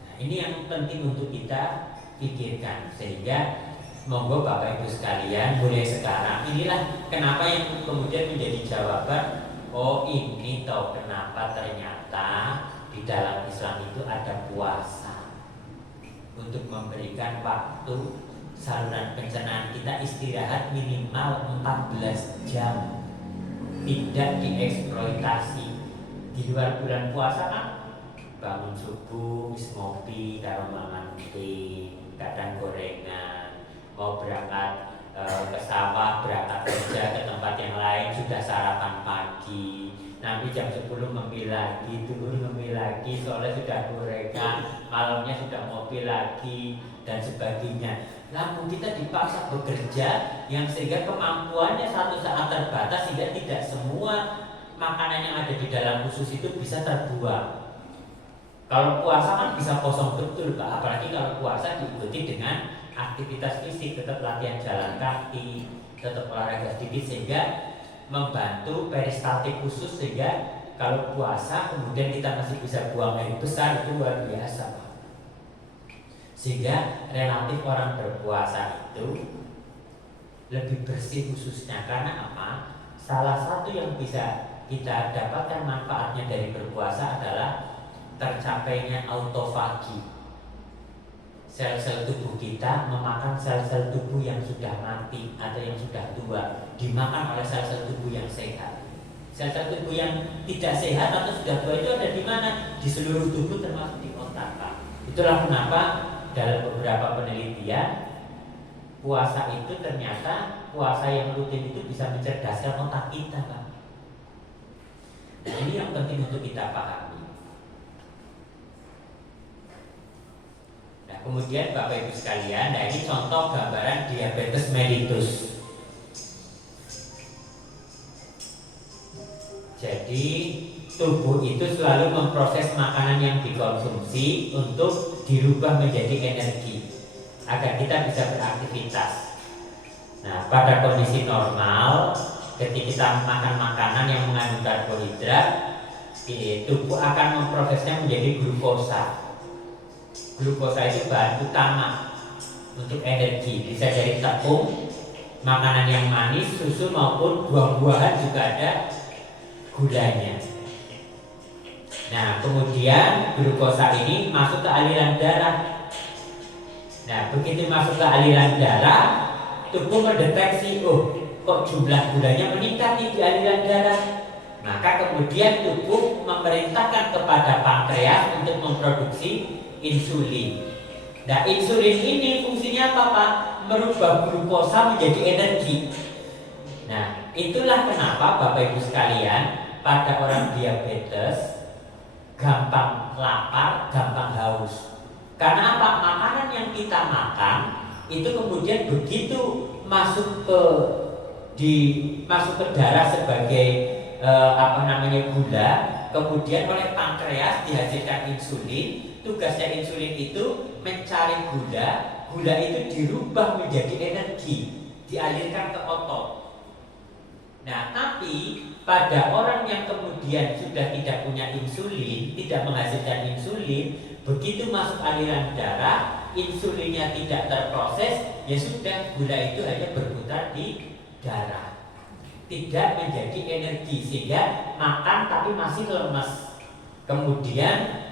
Nah, ini yang penting untuk kita pikirkan. Sehingga monggo Bapak Ibu sekalian, mulai sekarang inilah kenapa yang kemudian menjadi jawaban. Oh, ini tahu kenapa ternyata di dalam Islam itu ada puasa untuk memberikan waktu saluran pencernaan kita istirahat minimal 14 jam, tidak dieksploitasi. Di luar bulan puasa kan bangun subuh, ngopi, karo mangan kadang gorengan, mau berangkat ke sawah, berangkat kerja ke tempat yang lain sudah sarapan pagi, nanti jam 10 ngopi lagi, turun ngopi lagi, sore sudah gorengan, malamnya sudah ngopi lagi dan sebagainya. Lalu kita dipaksa bekerja yang sehingga kemampuannya satu saat terbatas, sehingga tidak semua makanan yang ada di dalam usus itu bisa terbuang. Kalau puasa kan bisa kosong betul, Pak. Apalagi kalau puasa diikuti dengan aktivitas fisik, tetap latihan jalan kaki, tetap olahraga sedikit, sehingga membantu peristaltik usus, sehingga kalau puasa kemudian kita masih bisa buang air besar, itu luar biasa, Pak. Sehingga relatif orang berpuasa itu lebih bersih ususnya. Karena apa? Salah satu yang bisa kita dapatkan manfaatnya dari berpuasa adalah tercapainya autofagi. sel-sel tubuh kita memakan sel-sel tubuh yang sudah mati atau yang sudah tua, dimakan oleh sel-sel tubuh yang sehat. Sel-sel tubuh yang tidak sehat atau sudah tua itu ada di mana? Di seluruh tubuh termasuk di otak, Pak. Itulah kenapa dalam beberapa penelitian puasa itu ternyata puasa yang rutin itu bisa mencerdaskan otak kita, Pak. Nah, ini yang penting untuk kita pahami. Nah, kemudian Bapak Ibu sekalian, nah ini contoh gambaran diabetes mellitus. Jadi tubuh itu selalu memproses makanan yang dikonsumsi untuk dirubah menjadi energi agar kita bisa beraktivitas. Nah, pada kondisi normal, ketika kita makan makanan yang mengandung karbohidrat, tubuh akan memprosesnya menjadi glukosa. Glukosa itu bahan utama untuk energi, bisa dari tepung, makanan yang manis, susu maupun buah-buahan juga ada gulanya. Nah, kemudian glukosa ini masuk ke aliran darah. Nah, begitu masuk ke aliran darah, tubuh mendeteksi, oh, kok jumlah gulanya meningkat di aliran darah. Maka kemudian tubuh memerintahkan kepada pankreas untuk memproduksi insulin. Nah, insulin ini fungsinya apa, Pak? Merubah glukosa menjadi energi. Nah, itulah kenapa Bapak Ibu sekalian, pada orang diabetes gampang lapar, gampang haus. Karena apa? Makanan yang kita makan itu kemudian begitu masuk ke darah sebagai gula, kemudian oleh pankreas dihasilkan insulin. Tugasnya insulin itu mencari gula itu dirubah menjadi energi, dialirkan ke otot. Nah, tapi pada orang yang kemudian sudah tidak punya insulin, tidak menghasilkan insulin, begitu masuk aliran darah, insulinnya tidak terproses, ya sudah, gula itu hanya berputar di darah, tidak menjadi energi, sehingga makan tapi masih lemes. Kemudian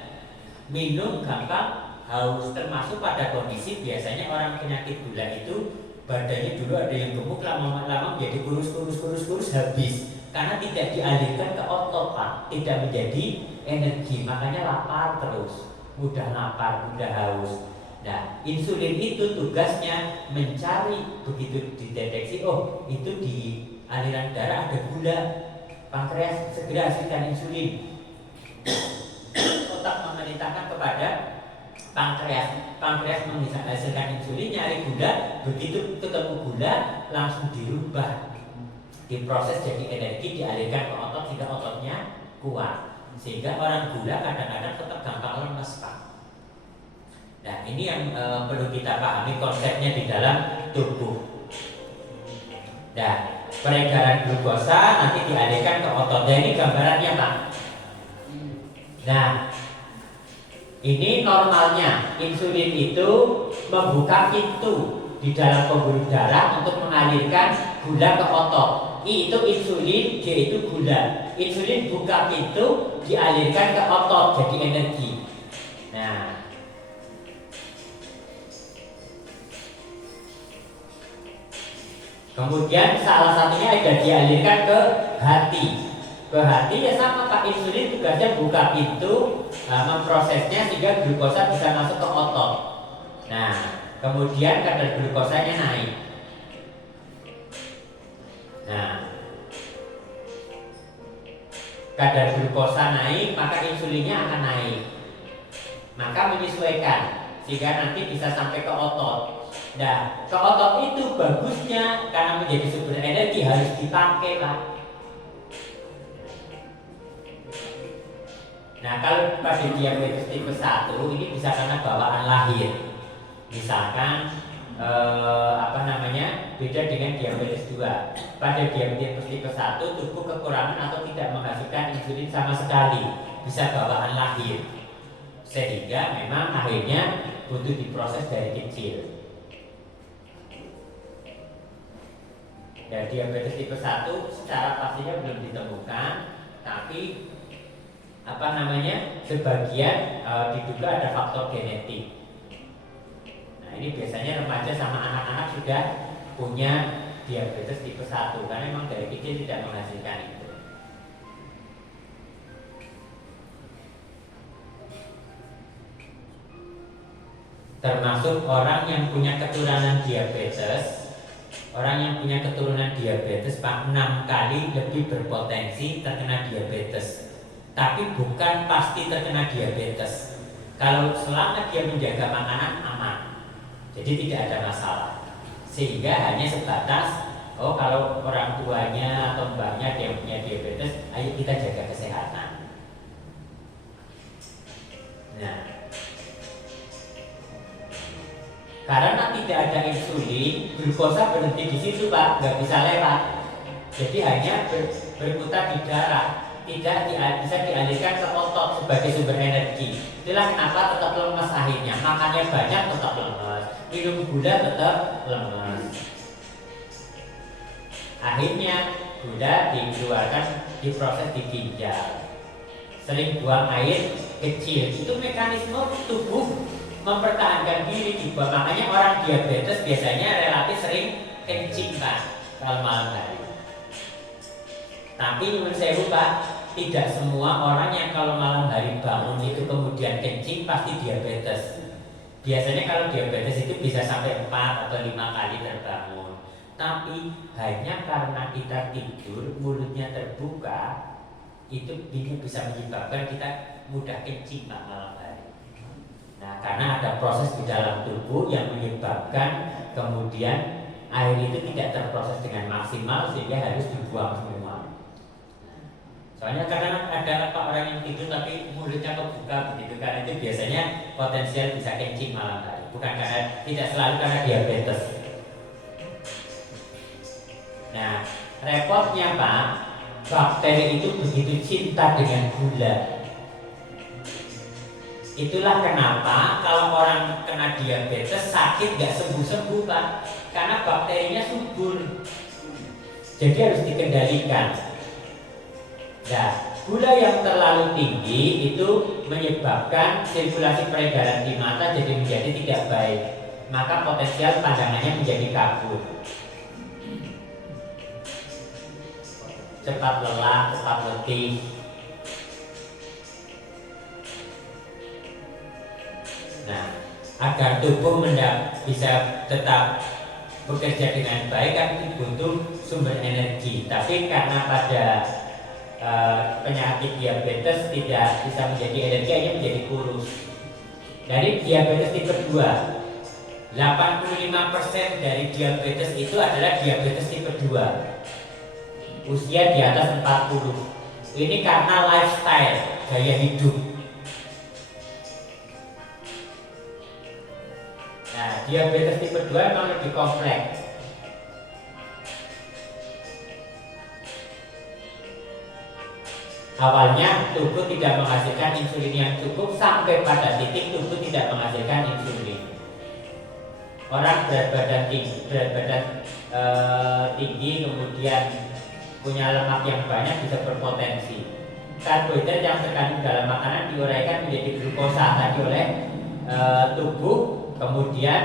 minum gampang haus, termasuk pada kondisi biasanya orang penyakit gula itu badannya dulu ada yang gemuk, lama-lama menjadi kurus habis karena tidak dialirkan ke otot, Pak, tidak menjadi energi, makanya lapar terus, mudah lapar, mudah haus. Nah, insulin itu tugasnya mencari, begitu dideteksi, oh itu di aliran darah ada gula, pankreas segera hasilkan insulin. Otak memerintahkan kepada pankreas menghasilkan insulin, nyari gula, begitu ketemu gula langsung dirubah, diproses jadi energi, dialirkan ke otot sehingga ototnya kuat, sehingga orang gula kadang-kadang tetap gampang lemes, Pak. Nah, ini yang perlu kita pahami konsepnya di dalam tubuh. Nah, peredaran glukosa nanti dialirkan ke otot. Nah, ini gambarannya, Pak. Nah, ini normalnya insulin itu membuka pintu di dalam pembuluh darah untuk mengalirkan gula ke otot. I itu insulin, G itu gula. Insulin buka pintu, dialirkan ke otot jadi energi. Nah, kemudian salah satunya ada dialirkan ke hati. Ke hati ya sama, Pak, insulin tugasnya buka pintu, memprosesnya sehingga glukosa bisa masuk ke otot. Nah, kemudian kadar glukosanya naik. Nah, kadar glukosa naik, maka insulinnya akan naik. Maka menyesuaikan sehingga nanti bisa sampai ke otot. Nah, ke otot itu bagusnya karena menjadi sumber energi harus dipakai, Pak. Nah, kalau pada diabetes tipe 1 ini bisa karena bawaan lahir. Misalkan beda dengan diabetes 2. Pada diabetes tipe 1 tubuh kekurangan atau tidak menghasilkan insulin sama sekali, bisa bawaan lahir. Sehingga memang akhirnya butuh diproses dari kecil. Dan diabetes tipe 1 secara pastinya belum ditemukan, tapi sebagian diduga ada faktor genetik. Nah, ini biasanya remaja sama anak-anak sudah punya diabetes tipe 1 karena memang dari kecil tidak menghasilkan itu. Termasuk orang yang punya keturunan diabetes. Orang yang punya keturunan diabetes Pak 6 kali lebih berpotensi terkena diabetes. Tapi bukan pasti terkena diabetes. Kalau selama dia menjaga makanan aman, jadi tidak ada masalah. Sehingga hanya sebatas oh kalau orang tuanya atau mbaknya dia punya diabetes, ayo kita jaga kesehatan. Nah, karena tidak ada insulin, glukosa berhenti di situ Pak, nggak bisa lewat. Jadi hanya berputar di darah, tidak bisa dialihkan ke otot sebagai sumber energi. Itulah kenapa tetap lemes akhirnya. Makannya banyak tetap lemes, minum gula tetap lemes. Akhirnya gula dikeluarkan, diproses di ginjal. Sering buang air kecil, itu mekanisme tubuh mempertahankan diri juga. Makanya orang diabetes biasanya relatif sering kencing Pak kalau malam hari. Tapi menurut saya Pak, tidak semua orang yang kalau malam hari bangun itu kemudian kencing pasti diabetes. Biasanya kalau diabetes itu bisa sampai 4 atau 5 kali terbangun. Tapi hanya karena kita tidur mulutnya terbuka, itu bisa menyebabkan kita mudah kencing Pak malam hari. Nah, karena ada proses di dalam tubuh yang menyebabkan kemudian air itu tidak terproses dengan maksimal sehingga harus dibuang semua. Soalnya karena ada orang yang tidur tapi mulutnya kebuka begitu, karena itu biasanya potensial bisa kencing malam hari. Bukan karena, tidak selalu karena diabetes. Nah, repotnya Pak, bakteri itu begitu cinta dengan gula. Itulah kenapa kalau orang kena diabetes sakit gak sembuh-sembuh Pak, karena bakterinya subur. Jadi harus dikendalikan. Nah, gula yang terlalu tinggi itu menyebabkan sirkulasi peredaran di mata jadi menjadi tidak baik. Maka potensial pandangannya menjadi kabur. Cepat lelah, cepat letih. Nah, agar tubuh bisa tetap bekerja dengan baik kan itu butuh sumber energi. Tapi karena pada penyakit diabetes tidak bisa menjadi energi, hanya menjadi kurus. Dari diabetes tipe 2, 85% dari diabetes itu adalah diabetes tipe 2. Usia di atas 40. Ini karena lifestyle, gaya hidup. Nah, diabetes tipe 2 memang lebih kompleks. Awalnya tubuh tidak menghasilkan insulin yang cukup sampai pada titik tubuh tidak menghasilkan insulin. Orang berat badan tinggi kemudian punya lemak yang banyak bisa berpotensi. Karbohidrat yang terkandung dalam makanan diuraikan menjadi glukosa tadi oleh tubuh, kemudian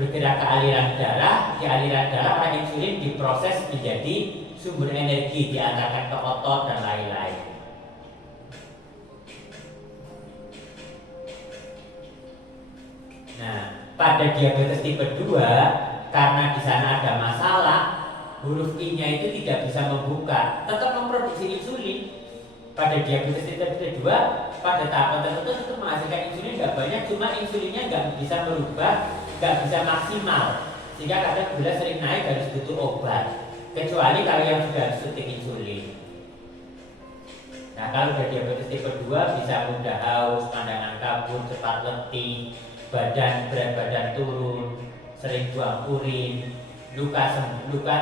bergerak ke aliran darah. Di aliran darah insulin diproses menjadi sumber energi, diantarkan ke otot dan lain-lain. Nah, pada diabetes tipe 2, karena di sana ada masalah, huruf I-nya itu tidak bisa membuka, tetap memproduksi insulin. Pada diabetes tipe 2, pada tahapan tertentu itu menghasilkan insulin nggak banyak, cuma insulinnya nggak bisa merubah, nggak bisa maksimal, sehingga kadang gula sering naik, harus butuh obat. Kecuali kalau yang sudah suntik insulin. Nah, kalau udah diabetes tipe 2 bisa mudah haus, pandangan kabur, cepat letih, berat badan turun, sering buang urin, luka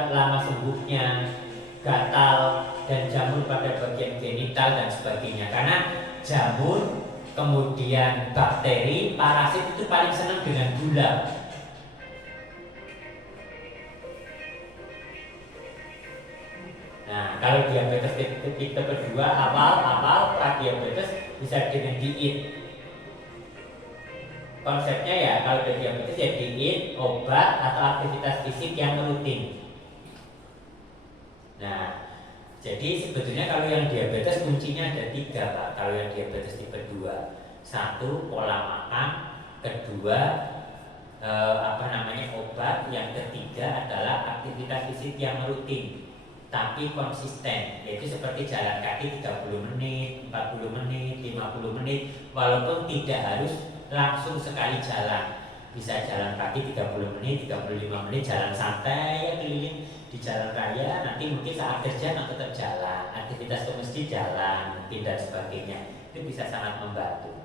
lama sembuhnya, gatal, dan jamur pada bagian genital dan sebagainya. Karena jamur, kemudian bakteri, parasit itu paling senang dengan gula. Nah, kalau diabetes tipe 2 awal pradiabetes bisa dengan diet. konsepnya ya kalau udah diabetes ya diet, obat atau aktivitas fisik yang rutin. Nah, jadi sebetulnya kalau yang diabetes kuncinya ada 3 Pak. Kalau yang diabetes tipe 2, 1 pola makan, kedua obat, yang ketiga adalah aktivitas fisik yang rutin tapi konsisten, yaitu seperti jalan kaki 30 menit, 40 menit, 50 menit, walaupun tidak harus langsung sekali jalan. Bisa jalan kaki 30 menit, 35 menit, jalan santai ya keliling di jalan raya, nanti mungkin saat kerja tetap jalan, aktivitas ke masjid jalan, mungkin dan sebagainya. Itu bisa sangat membantu.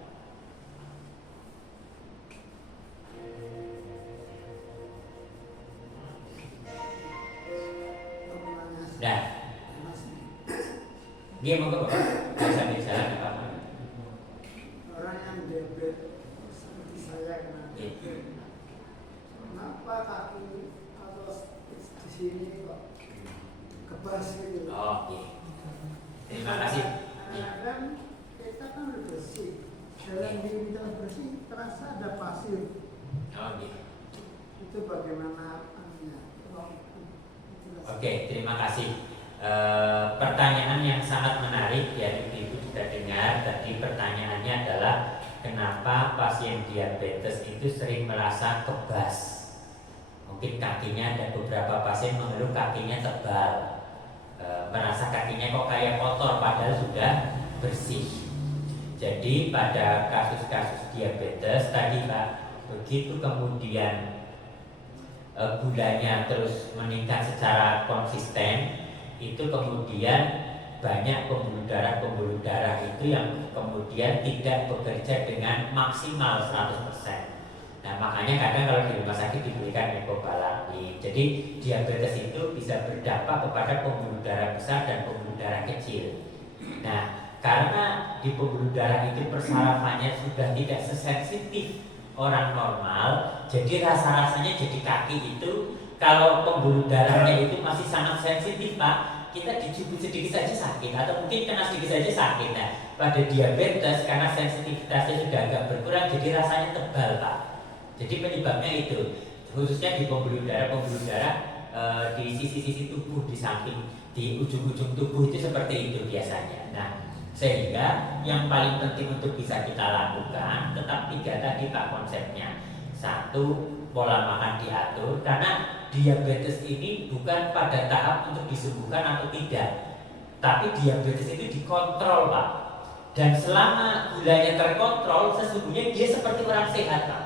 Nah, dia mau ke Bapak, sambil jalan apa? Orang yang diabetes seperti saya kena diabetes, kenapa kaki atau di sini kok kebas gitu? Oh, iya. Terima kasih. Kadang kita kan udah bersih, jalan di kita bersih terasa ada pasir. Oh, iya. Itu bagaimana anunya? Oke, terima kasih. Pertanyaan yang sangat menarik ya, Ibu sudah dengar. Tadi pertanyaannya adalah kenapa pasien diabetes itu sering merasa kebas. Mungkin kakinya ada beberapa pasien mengeluh kakinya tebal, merasa kakinya kok kayak kotor padahal sudah bersih. Jadi pada kasus-kasus diabetes tadi Pak, begitu kemudian gulanya terus meningkat secara konsisten, itu kemudian banyak pembuluh darah itu yang kemudian tidak bekerja dengan maksimal 100%. Nah makanya kadang kalau di rumah sakit diberikan mecobalamin. Jadi diabetes itu bisa berdampak kepada pembuluh darah besar dan pembuluh darah kecil. Nah karena di pembuluh darah itu persarafannya sudah tidak sesensitif orang normal, jadi rasa-rasanya jadi kaki itu kalau pembuluh darahnya itu masih sangat sensitif Pak, kita dicubit sedikit saja sakit atau mungkin kena sedikit saja sakit. Nah pada diabetes karena sensitivitasnya sudah agak berkurang jadi rasanya tebal Pak. Jadi penyebabnya itu khususnya di pembuluh darah di sisi-sisi tubuh, di samping, di ujung-ujung tubuh itu seperti itu biasanya. Nah sehingga yang paling penting untuk bisa kita lakukan tetap 3 tadi Pak konsepnya. 1, pola makan diatur, karena diabetes ini bukan pada tahap untuk disembuhkan atau tidak, tapi diabetes itu dikontrol Pak. Dan selama gulanya terkontrol, sesungguhnya dia seperti orang sehat Pak.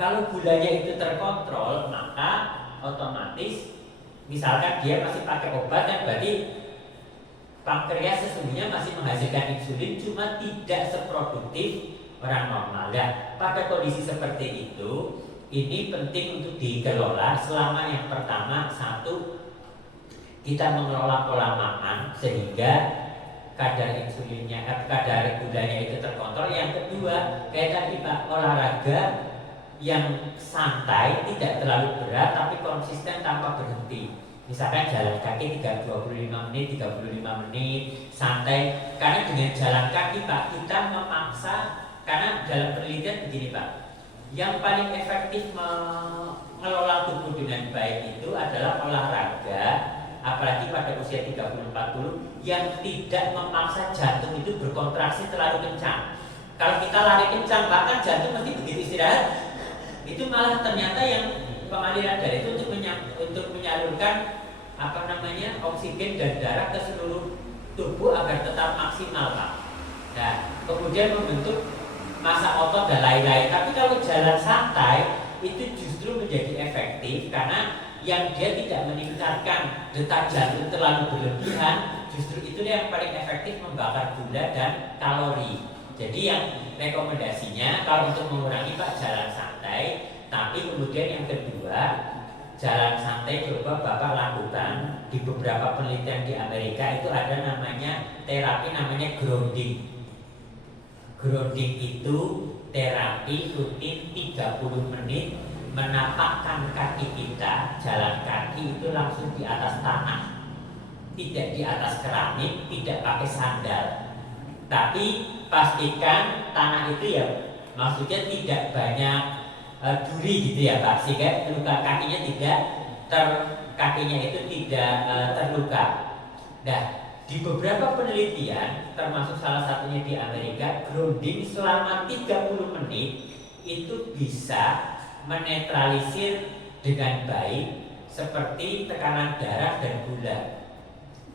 Kalau gulanya itu terkontrol, maka otomatis misalkan dia masih pakai obat kan berarti pankreas sesungguhnya masih menghasilkan insulin, cuma tidak seproduktif orang normal. Nah, pada kondisi seperti itu, ini penting untuk dikelola selama yang pertama 1, kita mengelola pola makan sehingga kadar insulinnya, kadar gulanya itu terkontrol. Yang kedua, kayak tadi Pak, olahraga yang santai, tidak terlalu berat tapi konsisten tanpa berhenti. Misalkan jalan kaki 25 menit, 35 menit, santai. Karena dengan jalan kaki Pak, kita memaksa, karena dalam penelitian begini Pak, yang paling efektif mengelola tubuh dengan baik itu adalah olahraga, apalagi pada usia 30-40, yang tidak memaksa jantung itu berkontraksi terlalu kencang. Kalau kita lari kencang, bahkan jantung mesti begitu istirahat, itu malah ternyata yang pengaliran darah itu untuk menyalurkan oksigen dan darah ke seluruh tubuh agar tetap maksimal Pak. Nah kemudian membentuk massa otot dan lain-lain. Tapi kalau jalan santai itu justru menjadi efektif karena yang dia tidak meningkatkan detak jantung terlalu berlebihan, justru itu yang paling efektif membakar gula dan kalori. Jadi yang rekomendasinya kalau untuk mengurangi Pak jalan santai, tapi kemudian yang kedua jalan santai coba Bapak lakukan. Di beberapa penelitian di Amerika itu ada namanya terapi namanya grounding. Grounding itu terapi rutin 30 menit menapakkan kaki kita, jalan kaki itu langsung di atas tanah, tidak di atas keramik, tidak pakai sandal. Tapi pastikan tanah itu ya maksudnya tidak banyak duri gitu ya Pak, sehingga luka kakinya kakinya itu tidak terluka. Nah, di beberapa penelitian, termasuk salah satunya di Amerika, grounding selama 30 menit itu bisa menetralisir dengan baik seperti tekanan darah dan gula.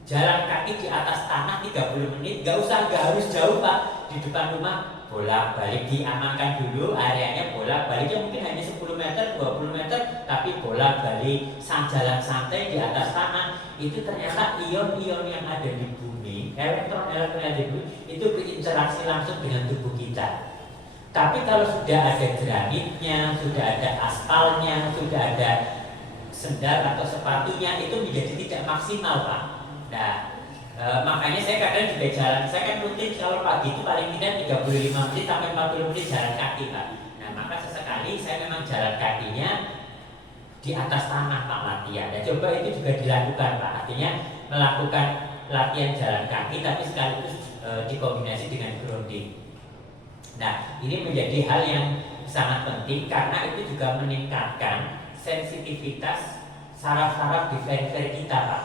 Jalan kaki di atas tanah 30 menit, gak harus jauh Pak. Di depan rumah bolak-balik diamankan dulu areanya, bolak-baliknya mungkin hanya 10 meter, 20 meter, tapi bolak-balik jalan santai di atas tanah. Itu ternyata ion-ion yang ada di bumi, elektron-elektron yang ada di bumi itu berinteraksi langsung dengan tubuh kita. Tapi kalau sudah ada granitnya, sudah ada aspalnya, sudah ada sendal atau sepatunya, itu menjadi tidak maksimal Pak. Nah, makanya saya kadang juga jalan, saya kan rutin kalau pagi itu paling tidak 35 menit sampai 40 menit jalan kaki Pak. Nah, maka sesekali saya memang jalan kakinya di atas tanah Pak latihan. Dan coba itu juga dilakukan Pak, artinya melakukan latihan jalan kaki tapi sekaligus dikombinasi dengan grounding. Nah, ini menjadi hal yang sangat penting karena itu juga meningkatkan sensitivitas saraf-saraf di perifer kita Pak,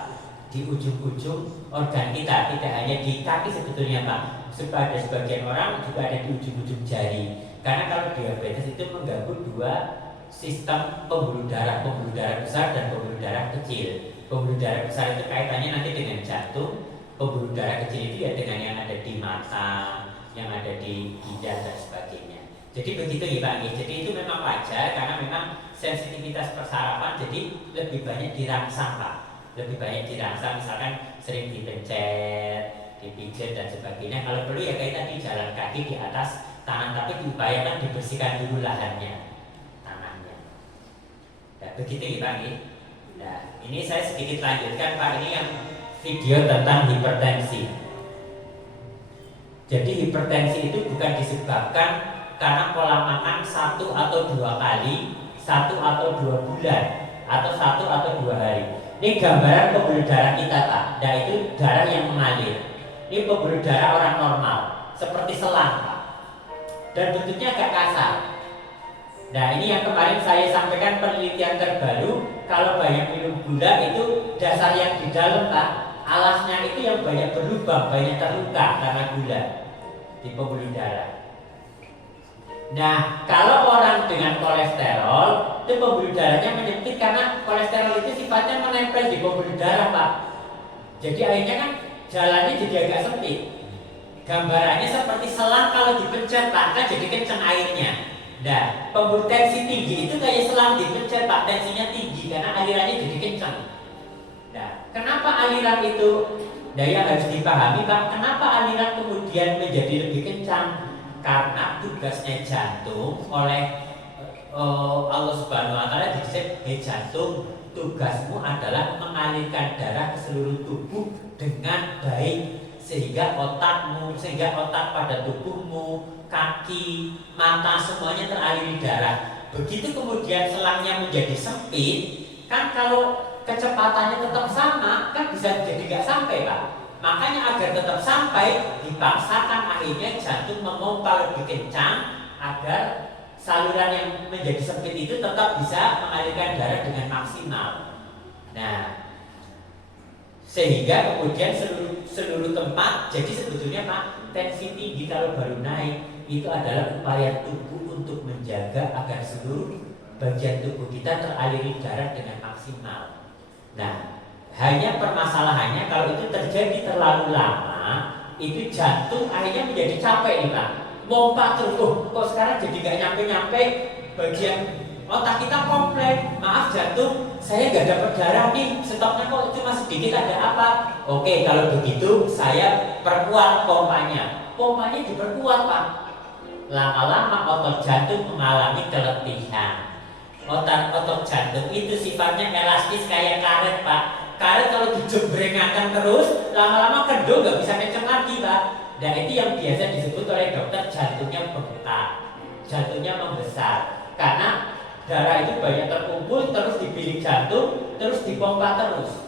di ujung-ujung organ kita, tidak hanya di kaki sebetulnya Pak. Ada sebagian orang juga ada di ujung-ujung jari. Karena kalau diabetes itu mengganggu dua sistem pembuluh darah besar dan pembuluh darah kecil. Pembuluh darah besar itu kaitannya nanti dengan jantung, pembuluh darah kecil itu ya dengan yang ada di mata, yang ada di ginjal dan sebagainya. Jadi begitu ya Pak. Jadi itu memang wajar karena memang sensitivitas persarafan jadi lebih banyak dirangsang Pak. Lebih banyak dirangsang, misalkan sering dipencet, dipijat dan sebagainya. Kalau perlu ya kayak tadi jalan kaki di atas tanah, tapi diupayakan dibersihkan dulu lahannya, tanahnya. Nah begitu ya Pak. Nah ini saya sedikit lanjutkan Pak, ini yang video tentang hipertensi. Jadi hipertensi itu bukan disebabkan karena pola makan 1 atau 2 kali, 1 atau 2 bulan, atau 1 atau 2 hari. Ini gambaran pembuluh darah kita Pak. Nah itu darah yang mengalir. Ini pembuluh darah orang normal, seperti selang Pak. Dan bentuknya agak kasar. Nah ini yang kemarin saya sampaikan penelitian terbaru. Kalau banyak minum gula itu dasar yang di dalam Pak, alasnya itu yang banyak berlubang, banyak terluka karena gula di pembuluh darah. Nah, kalau orang dengan kolesterol, itu pembuluh darahnya menyempit karena kolesterol itu sifatnya menempel di pembuluh darah, Pak. Jadi akhirnya kan jalannya jadi agak sempit. Gambarannya seperti selang kalau dipencet, Pak, kan jadi kencang airnya. Nah, pembuluh tensi tinggi itu kayak selang dipencet, Pak, tensinya tinggi karena alirannya jadi kencang. Nah, kenapa aliran itu? Nah, yang harus dipahami, Pak, kenapa aliran kemudian menjadi lebih kencang? Karena tugasnya jantung oleh Allah Subhanahu wa Ta'ala disebut, jantung, tugasmu adalah mengalirkan darah ke seluruh tubuh dengan baik sehingga otak pada tubuhmu, kaki, mata semuanya teraliri darah. Begitu kemudian selangnya menjadi sempit, kan kalau kecepatannya tetap sama, kan bisa jadi nggak sampai Pak. Makanya agar tetap sampai, dipaksakan akhirnya jantung memompa lebih kencang agar saluran yang menjadi sempit itu tetap bisa mengalirkan darah dengan maksimal. Nah, sehingga kemudian seluruh tempat, jadi sebetulnya Pak, tensi tinggi kalau baru naik itu adalah upaya tubuh untuk menjaga agar seluruh bagian tubuh kita teraliri darah dengan maksimal. Nah, hanya permasalahannya kalau itu terjadi terlalu lama, itu jantung akhirnya menjadi capek nih Pak. Mompa terus, kok sekarang jadi gak nyampe-nyampe bagian otak kita komplain. Maaf jantung, saya gak dapat darah nih, stoknya kok cuma sedikit, ada apa? Oke, kalau begitu saya perkuat pompanya. Pompanya diperkuat Pak. Lama-lama otot jantung mengalami keletihan. Otot jantung itu sifatnya elastis kayak karet Pak. Karet kalau dijembrengakan terus, lama-lama kendor nggak bisa kenceng lagi, Pak. Dan itu yang biasa disebut oleh dokter jantungnya bengkak, jantungnya membesar. Karena darah itu banyak terkumpul terus di bilik jantung, terus dipompa terus.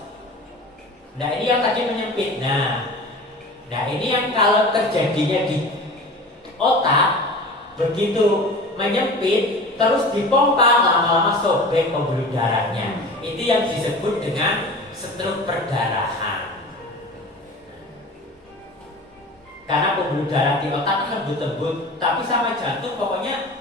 Nah ini yang tadi menyempit. Nah ini yang kalau terjadinya di otak, begitu menyempit terus dipompa, lama-lama sobek pembuluh darahnya. Itu yang disebut dengan stroke perdarahan. Karena pembuluh darah di otak kan lembut-lembut, tapi sama jantung pokoknya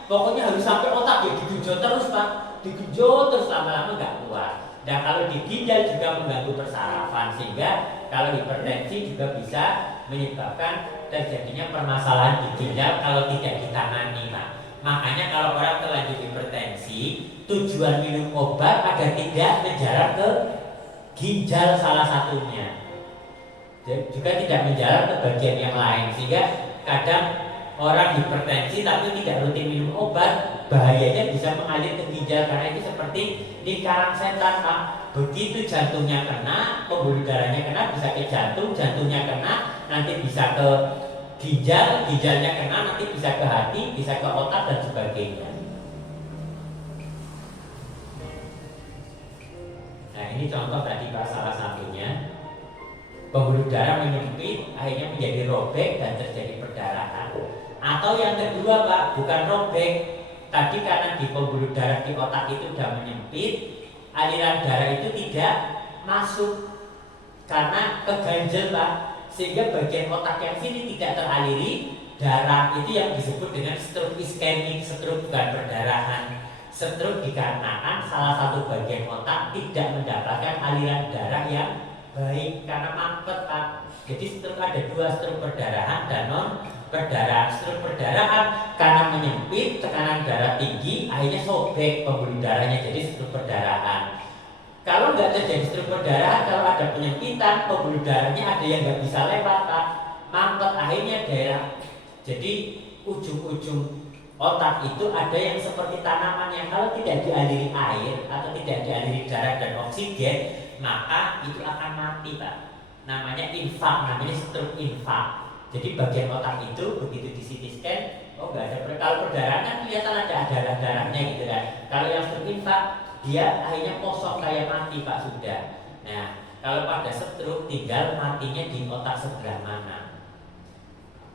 harus sampai otak ya digejot terus Pak, digejot terus lama-lama nggak kuat. Dan kalau di ginjal juga mengganggu persarafan, sehingga kalau hipertensi juga bisa menyebabkan terjadinya permasalahan di ginjal kalau tidak ditangani Pak. Makanya kalau orang terlanjur hipertensi, tujuan minum obat agar tidak menjalar ke ginjal salah satunya, dan juga tidak menjalar ke bagian yang lain, sehingga kadang orang hipertensi tapi tidak rutin minum obat, bahayanya bisa mengalir ke ginjal. Karena itu seperti lingkaran setan Pak. Begitu jantungnya kena, pembuluh darahnya kena, bisa ke jantung, jantungnya kena, nanti bisa ke ginjal, ginjalnya kena, nanti bisa ke hati, bisa ke otak dan sebagainya. Nah ini contoh tadi Pak, salah satunya pembuluh darah menyempit, akhirnya menjadi robek dan terjadi perdarahan. Atau yang kedua Pak, bukan robek, tadi karena di pembuluh darah di otak itu sudah menyempit, aliran darah itu tidak masuk karena keganjel Pak, sehingga bagian otak yang sini tidak teraliri darah. Itu yang disebut dengan stroke iskemik, stroke bukan perdarahan. Stroke dikarenakan salah satu bagian otak tidak mendapatkan aliran darah yang baik karena mampet Pak. Jadi stroke ada dua, stroke perdarahan dan non perdarahan. Stroke perdarahan karena menyempit, tekanan darah tinggi, akhirnya sobek pembuluh darahnya, jadi stroke perdarahan. Kalau nggak terjadi stroke perdarahan, kalau ada penyempitan, pembuluh darahnya ada yang nggak bisa lewat Pak, mampet, akhirnya daerah. Jadi ujung-ujung otak itu ada yang seperti tanaman yang kalau tidak dialiri air atau tidak dialiri darah dan oksigen, maka itu akan mati Pak. Namanya infak, namanya stroke infak. Jadi bagian otak itu begitu di CT scan, oh nggak ada. Kalau perdarahan kan kelihatan ada darah-darahnya gitu kan. Kalau yang stroke infak, dia akhirnya kosong kayak mati Pak sudah. Nah kalau pada stroke tinggal matinya di otak sebelah mana.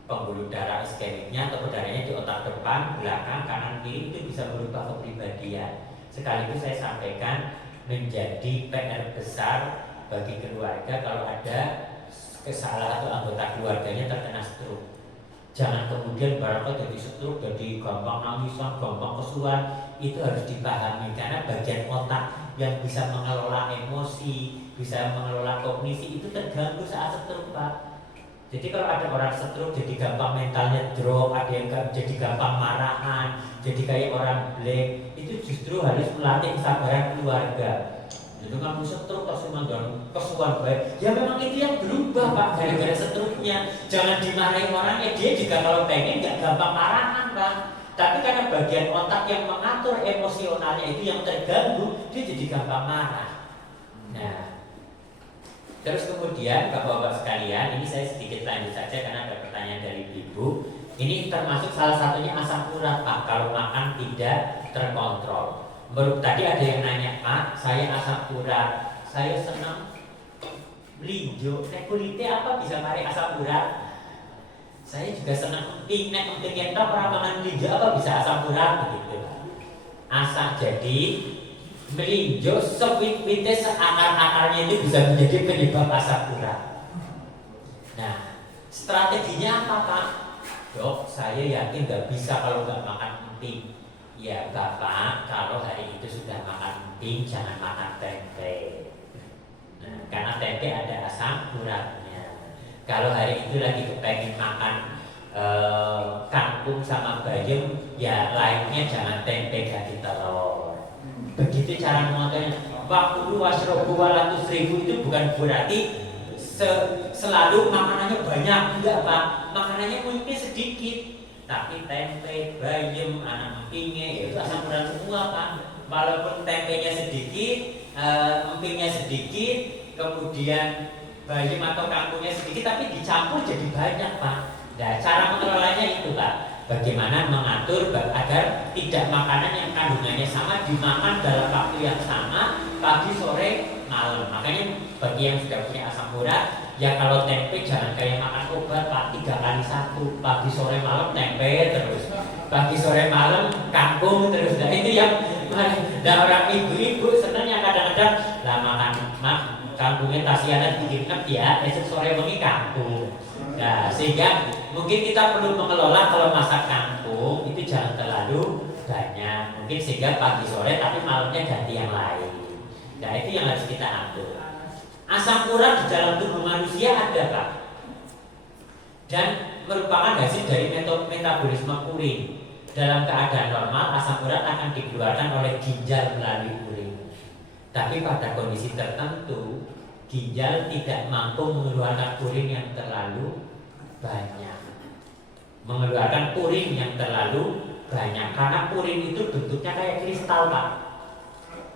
Pembuluh darah iskemiknya atau darahnya di otak depan, belakang, kanan, kiri itu bisa berubah kepribadian. Sekaligus saya sampaikan menjadi PR besar bagi keluarga kalau ada salah satu anggota keluarganya terkena stroke. Jangan kemudian barangkali jadi stroke, jadi gampang nangisan, gampang kesuan. Itu harus dipahami karena bagian otak yang bisa mengelola emosi, bisa mengelola kognisi itu terganggu saat stroke Pak. Jadi kalau ada orang stroke jadi gampang mentalnya drop, ada yang jadi gampang marahan, jadi kayak orang blank. Itu justru harus melatih kesabaran keluarga. Itu kamu stroke langsung manggang kesuwan baik. Ya memang itu yang berubah Pak gara-gara stroke-nya. Jangan dimarahi orangnya, dia juga kalau pengen nggak gampang marahan Pak. Tapi karena bagian otak yang mengatur emosionalnya itu yang terganggu, dia jadi gampang marah. Nah, terus kemudian Bapak-bapak sekalian, ini saya sedikit lanjut saja karena ada pertanyaan dari Ibu. Ini termasuk salah satunya asam urat Pak, kalau makan tidak terkontrol. Tadi ada yang nanya Pak, saya asam urat, saya senang melinjo, kulitnya apa bisa mari asam urat? Saya juga senang emping yang tak pernah makan melinjo apa bisa asam urat begitu. Asam jadi melinjo sewit-witnya seakar-akarnya itu bisa menjadi penyebab asam urat. Nah, strateginya apa Pak? Dok, saya yakin nggak bisa kalau nggak makan emping. Ya Bapak, kalau hari itu sudah makan emping, jangan makan tempe. Nah, karena tempe ada asam uratnya. Kalau hari itu lagi kepengen makan kangkung sama bayam, ya lainnya jangan tempe ganti telur. Begitu cara mengontrolnya. Waktu wasrobu walatus ribu itu bukan berarti selalu makanannya banyak, enggak Pak. Makanannya mungkin sedikit. Tapi tempe, bayam, anak empingnya itu asam urat semua Pak. Walaupun tempenya sedikit, empingnya sedikit, kemudian bayam atau kangkungnya sedikit, tapi dicampur jadi banyak Pak. Nah, cara mengelolanya itu Pak. Bagaimana mengatur agar tidak makanan yang kandungannya sama dimakan dalam waktu yang sama, pagi, sore, malam. Makanya bagi yang sudah punya asam urat, ya kalau tempe jangan kayak makan obat Pak, 3 kali 1, pagi, sore, malam tempe terus. pagi sore malam kangkung terus. Nah itu yang orang ibu-ibu senangnya kadang-kadang lah makan kangkungnya tasiana dikirim ya esok sore bengi kangkung. Nah sehingga mungkin kita perlu mengelola kalau masak kangkung itu jangan terlalu banyak, mungkin sehingga pagi sore tapi malamnya ganti yang lain. Nah itu yang harus kita atur. Asam urat di dalam tubuh manusia ada Pak, dan merupakan hasil dari metabolisme urin. Dalam keadaan normal asam urat akan dikeluarkan oleh ginjal melalui urin. Tapi pada kondisi tertentu ginjal tidak mampu mengeluarkan urin yang terlalu banyak. Mengeluarkan urin yang terlalu banyak karena urin itu bentuknya kayak kristal Pak.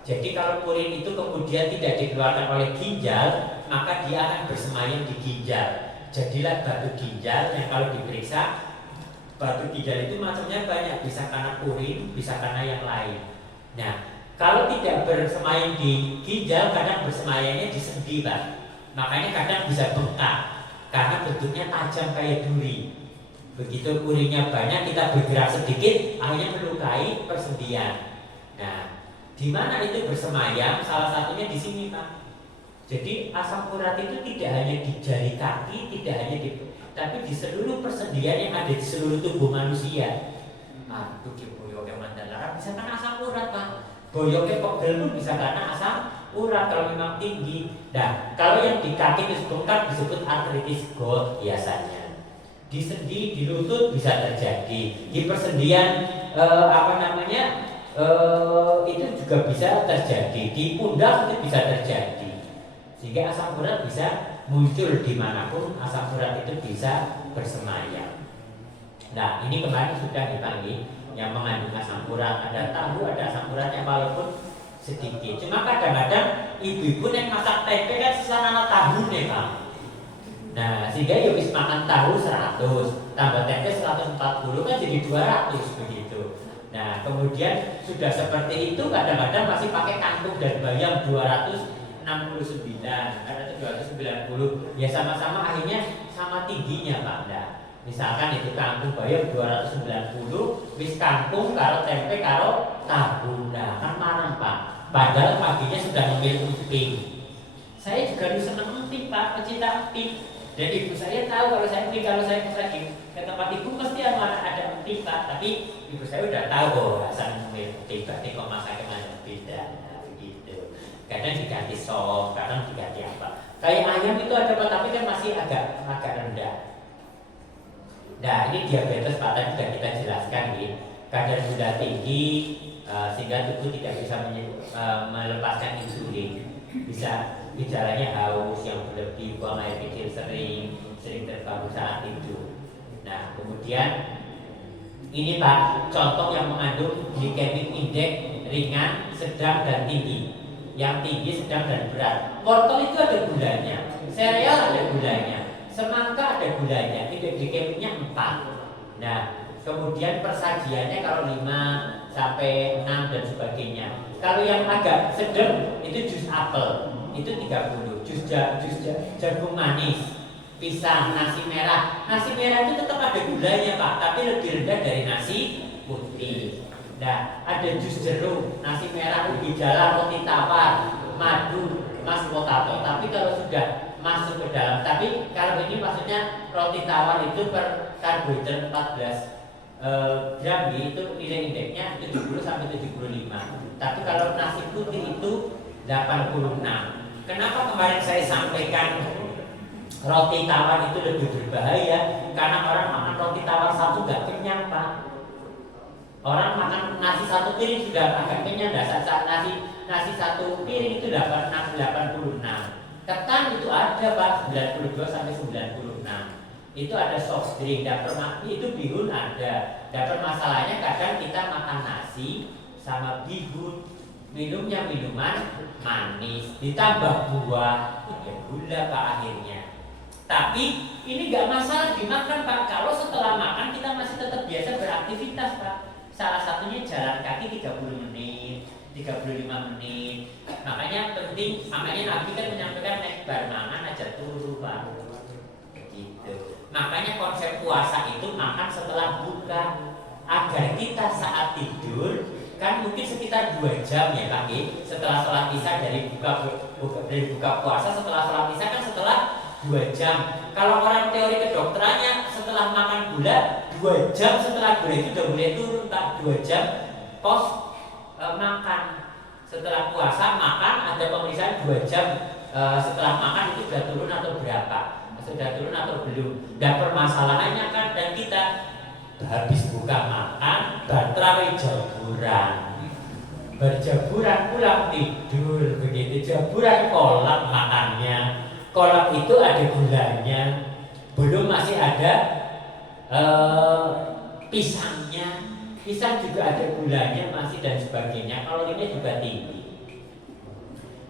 Jadi kalau urin itu kemudian tidak dikeluarkan oleh ginjal, maka dia akan bersemayam di ginjal. Jadilah batu ginjal yang kalau diperiksa, batu ginjal itu macamnya banyak, bisa karena urin, bisa karena yang lain. Nah, kalau tidak bersemayam di ginjal, kadang bersemayamnya di sendi Pak. Makanya kadang bisa bengkak karena bentuknya tajam kayak duri. Begitu urinnya banyak, kita bergerak sedikit, akhirnya melukai persendian. Nah, di mana itu bersemayam? Salah satunya di sini Pak. Jadi asam urat itu tidak hanya di jari kaki, tidak hanya tapi di seluruh persendian yang ada di seluruh tubuh manusia. Aduh, boyoknya mandalara bisa karena asam urat Pak. Boyoknya pegel pun bisa karena asam urat kalau memang tinggi. Nah, kalau yang di kaki itu bengkak disebut artritis gout biasanya. Di sendi, di lutut bisa terjadi. Di persendian itu juga bisa terjadi. Di pundak itu bisa terjadi. Sehingga asam urat bisa muncul dimanapun asam urat itu bisa bersemayam. Nah ini kemarin sudah dipanggil yang mengandung asam urat, ada tahu, ada asam uratnya walaupun sedikit. Cuma kadang-kadang ibu-ibu yang masak tempe kan sesana tahu nih Pak. Nah sehingga ya habis makan tahu 100 tambah tempe 140 kan jadi 200 begitu. Nah kemudian sudah seperti itu kadang-kadang masih pakai kangkung dan bayam 269, ada 290, ya sama-sama akhirnya sama tingginya Pak. Nah, misalkan itu kangkung bayam 290, wis kangkung karo tempe karo tahu, nah kan marah Pak. Padahal paginya sudah ngemil emping. Saya juga dulu senang emping Pak, pecinta emping. Dan ibu saya tahu kalau saya emping, kalau saya ke tempat ibu mesti ada emping Pak. Tapi ibu saya udah tahu rasa ngemil emping, berarti kok masaknya macam beda. Kadang diganti sop, kadang diganti apa. Kayak ayam itu ada Pak, tapi kan masih agak rendah. Nah ini diabetes Pak, tadi sudah kita jelaskan nih. Kadar gula tinggi sehingga tubuh tidak bisa melepaskan insulin. Bisa gejalanya haus yang berlebih, buang air kecil sering terbangun saat tidur. Nah kemudian ini Pak, contoh yang mengandung glycemic index ringan, sedang dan tinggi. Yang tinggi, sedang dan berat. Wortel itu ada gulanya, sereal ada gulanya, semangka ada gulanya, indeks glikemiknya 4. Nah, kemudian persajiannya kalau 5 sampai 6 dan sebagainya. Kalau yang agak sedang itu jus apel, itu 30. Jus jagung manis, pisang, nasi merah. Nasi merah itu tetap ada gulanya Pak, tapi lebih rendah dari nasi putih. Nah, ada jus jeruk, nasi merah, ubi jalar, roti tawar, madu, mas potato. Tapi kalau sudah masuk ke dalam, tapi kalau ini maksudnya roti tawar itu per karbohidrat 14 gram itu nilai indeksnya 70 sampai 75. Tapi kalau nasi putih itu 86. Kenapa kemarin saya sampaikan roti tawar itu lebih berbahaya? Karena orang makan roti tawar satu nggak kenyang Pak. Orang makan nasi satu piring sudah agak kenyang, dasar nasi satu piring itu 86. Ketan itu ada Pak, 92 sampai 96. Itu ada soft drink, itu bihun ada. Dan masalahnya kadang kita makan nasi sama bihun, minumnya minuman manis, ditambah buah, ya gula Pak akhirnya. Tapi ini nggak masalah dimakan Pak, kalau setelah makan kita masih tetap biasa beraktivitas Pak. Salah satunya jalan kaki 30 menit, 35 menit. Makanya penting, makanya Nabi kan menyampaikan nek bar mangan aja turu Pak. Gitu. Makanya konsep puasa itu makan setelah buka agar kita saat tidur kan mungkin sekitar 2 jam ya Pak, setelah sholat isya dari buka puasa setelah sholat isya kan setelah 2 jam. Kalau orang teori kedokterannya setelah makan gula 2 jam setelah gula itu udah mulai turun Pak, 2 jam pos makan. Setelah puasa makan ada pemeriksaan 2 jam setelah makan itu sudah turun atau berapa, sudah turun atau belum. Dan permasalahannya kan dan kita habis buka makan baterai jaburan, berjaburan pulang tidur, begitu jaburan kolak makannya. Kolak itu ada gulanya, belum masih ada pisangnya, pisang juga ada gulanya masih dan sebagainya, kalorinya juga tinggi.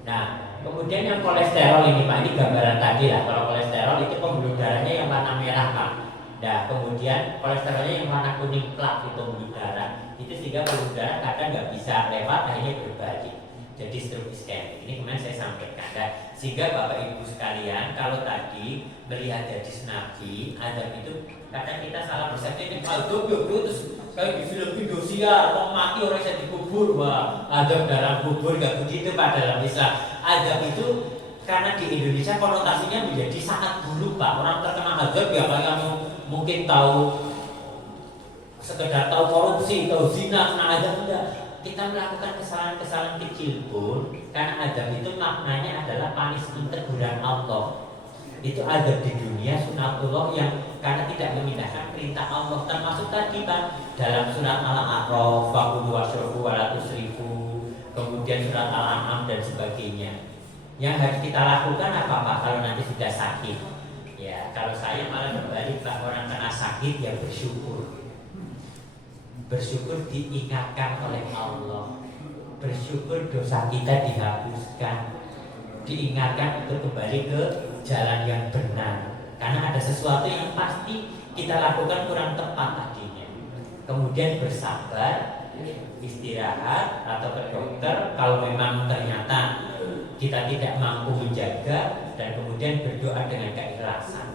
Nah, kemudian yang kolesterol ini Pak, ini gambaran tadi lah. Kalau kolesterol itu pembuluh darahnya yang warna merah Pak. Nah, kemudian kolesterolnya yang warna kuning plak itu pembuluh darah. Itu sehingga pembuluh darah kadang nggak bisa lewat, akhirnya berbalik. Jadi stroke iskemik. Ini kemarin saya sampaikan. Nah, sehingga Bapak Ibu sekalian, kalau tadi melihat hadis Nabi, azab itu kadang kita salah persepsi ini azab terus kayak di film Indosiar, orang mati orang yang dikubur, wah azab dalam kubur, nggak begitu Pak dalam Islam. Azab itu karena di Indonesia konotasinya menjadi sangat buruk Pak. Orang terkena azab ya kamu mungkin tahu sekedar tahu korupsi, tahu zina, kena azab enggak. Kita melakukan kesalahan-kesalahan kecil pun karena azab itu maknanya adalah punishment, teguran Allah. Itu azab di dunia sunatullah yang karena tidak memindahkan perintah Allah, termasuk tadi Pak dalam surat Al-A'raf, fakulu wasyrabu wala tusrifu, kemudian surat Al-An'am dan sebagainya. Yang harus kita lakukan apa Pak kalau nanti sudah sakit? Ya, kalau saya malah berbalik Pak, orang kena sakit ya bersyukur. Bersyukur diingatkan oleh Allah, bersyukur dosa kita dihapuskan, diingatkan untuk kembali ke jalan yang benar. Karena ada sesuatu yang pasti kita lakukan kurang tepat tadinya. Kemudian bersabar, istirahat atau ke dokter kalau memang ternyata kita tidak mampu menjaga, dan kemudian berdoa dengan keikhlasan.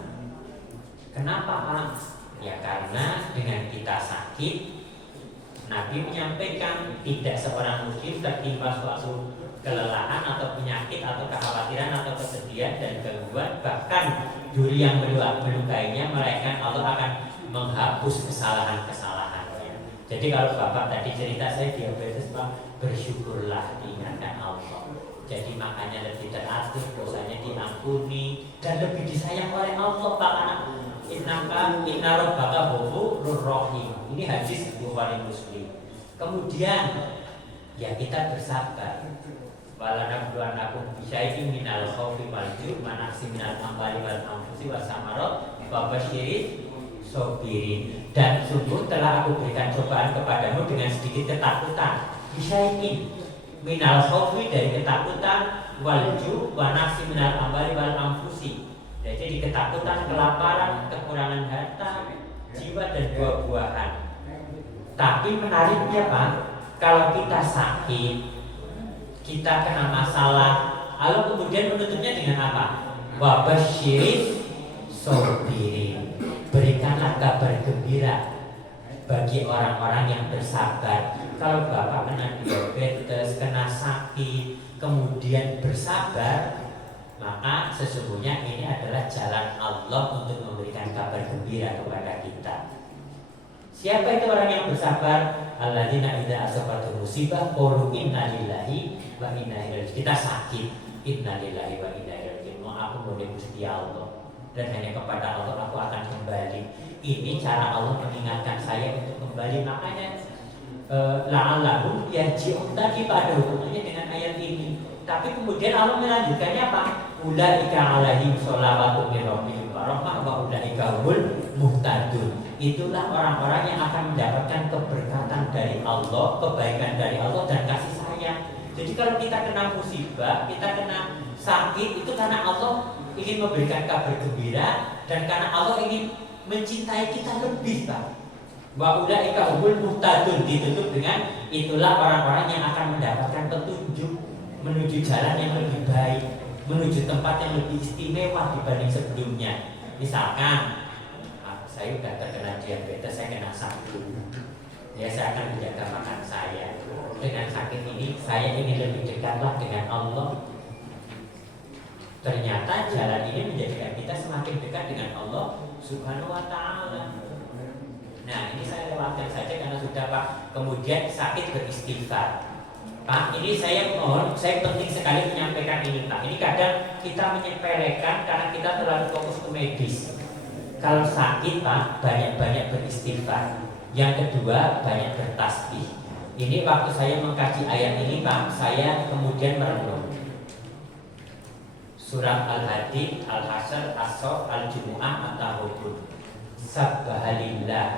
Kenapa Pak? Ya karena dengan kita sakit, Nabi menyampaikan tidak seorang muslim tertimpa suatu kelelahan atau penyakit atau kekhawatiran atau kesedihan dan gangguan, bahkan duri yang melukainya, melainkan Allah akan menghapus kesalahan-kesalahannya. Jadi kalau Bapak tadi cerita saya diabetes Pak, bersyukurlah diingatkan Allah. Jadi makanya lebih teratur, dosanya diampuni dan lebih disayang oleh Allah Pak. Karena inna rabbaka ghafurur rahim. Ini hadis Bukhari Muslim. Kemudian ya kita bersabar. Wala nabluwannakum bisyai'in minal khaufi wal ju'i wa naqsin minal amwali wal anfusi was samarat wa basyiris sabirin. Dan sungguh telah aku berikan cobaan kepadamu dengan sedikit ketakutan. Bisyai'in minal khaufi, dari ketakutan, wal ju'i wa naqsin minal amwali wal anfusi. Jadi ketakutan, kelaparan, kekurangan harta, jiwa dan buah-buahan. Tapi menariknya Pak, kalau kita sakit, kita kena masalah, Allah kemudian menutupnya dengan apa? Wa basyiris sabirin. Berikanlah kabar gembira bagi orang-orang yang bersabar. Kalau Bapak kena diabetes, kena sakit, kemudian bersabar, maka sesungguhnya ini adalah jalan Allah untuk memberikan kabar gembira kepada kita. Siapa itu orang yang bersabar? Alladzina idza asabatuhum musibah qalu inna lillahi wa inna ilaihi raji'un. Kita sakit, inna lillahi wa inna ilaihi raji'un. Aku boleh Gusti Allah dan hanya kepada Allah aku akan kembali. Ini cara Allah mengingatkan saya untuk kembali. Makanya la'allahum yarji'un tadi pada hubungannya dengan ayat ini. Tapi kemudian Allah melanjutkannya apa? Ulaika alaihim sholawatu min rabbihim wa rahmah wa ulaika humul muhtadun. Itulah orang-orang yang akan mendapatkan keberkatan dari Allah, kebaikan dari Allah dan kasih sayang. Jadi kalau kita kena musibah, kita kena sakit, itu karena Allah ingin memberikan kabar gembira dan karena Allah ingin mencintai kita lebih Pak. Wa ulaika humul muhtadun, ditutup dengan itulah orang-orang yang akan mendapatkan petunjuk menuju jalan yang lebih baik, menuju tempat yang lebih istimewa dibanding sebelumnya. Misalkan saya sudah terkena diabetes, saya kena sakit. Ya, saya akan menjaga makan saya. Dengan sakit ini saya ingin lebih dekatlah dengan Allah. Ternyata jalan ini menjadikan kita semakin dekat dengan Allah Subhanahu wa ta'ala. Nah, ini saya lewatkan saja karena sudah Pak. Kemudian sakit beristighfar. Pak, ini saya mohon, saya penting sekali menyampaikan ini Pak. Ini kadang kita menyepelekan karena kita terlalu fokus ke medis. Kalau sakit Pak, banyak-banyak beristighfar. Yang kedua, banyak bertasbih. Ini waktu saya mengkaji ayat ini Pak, saya kemudian merenung. Surat Al-Hadid, Al-Hasyr, As-Saff, Al-Jumu'ah, At-Tahubun. Sabbahalillah,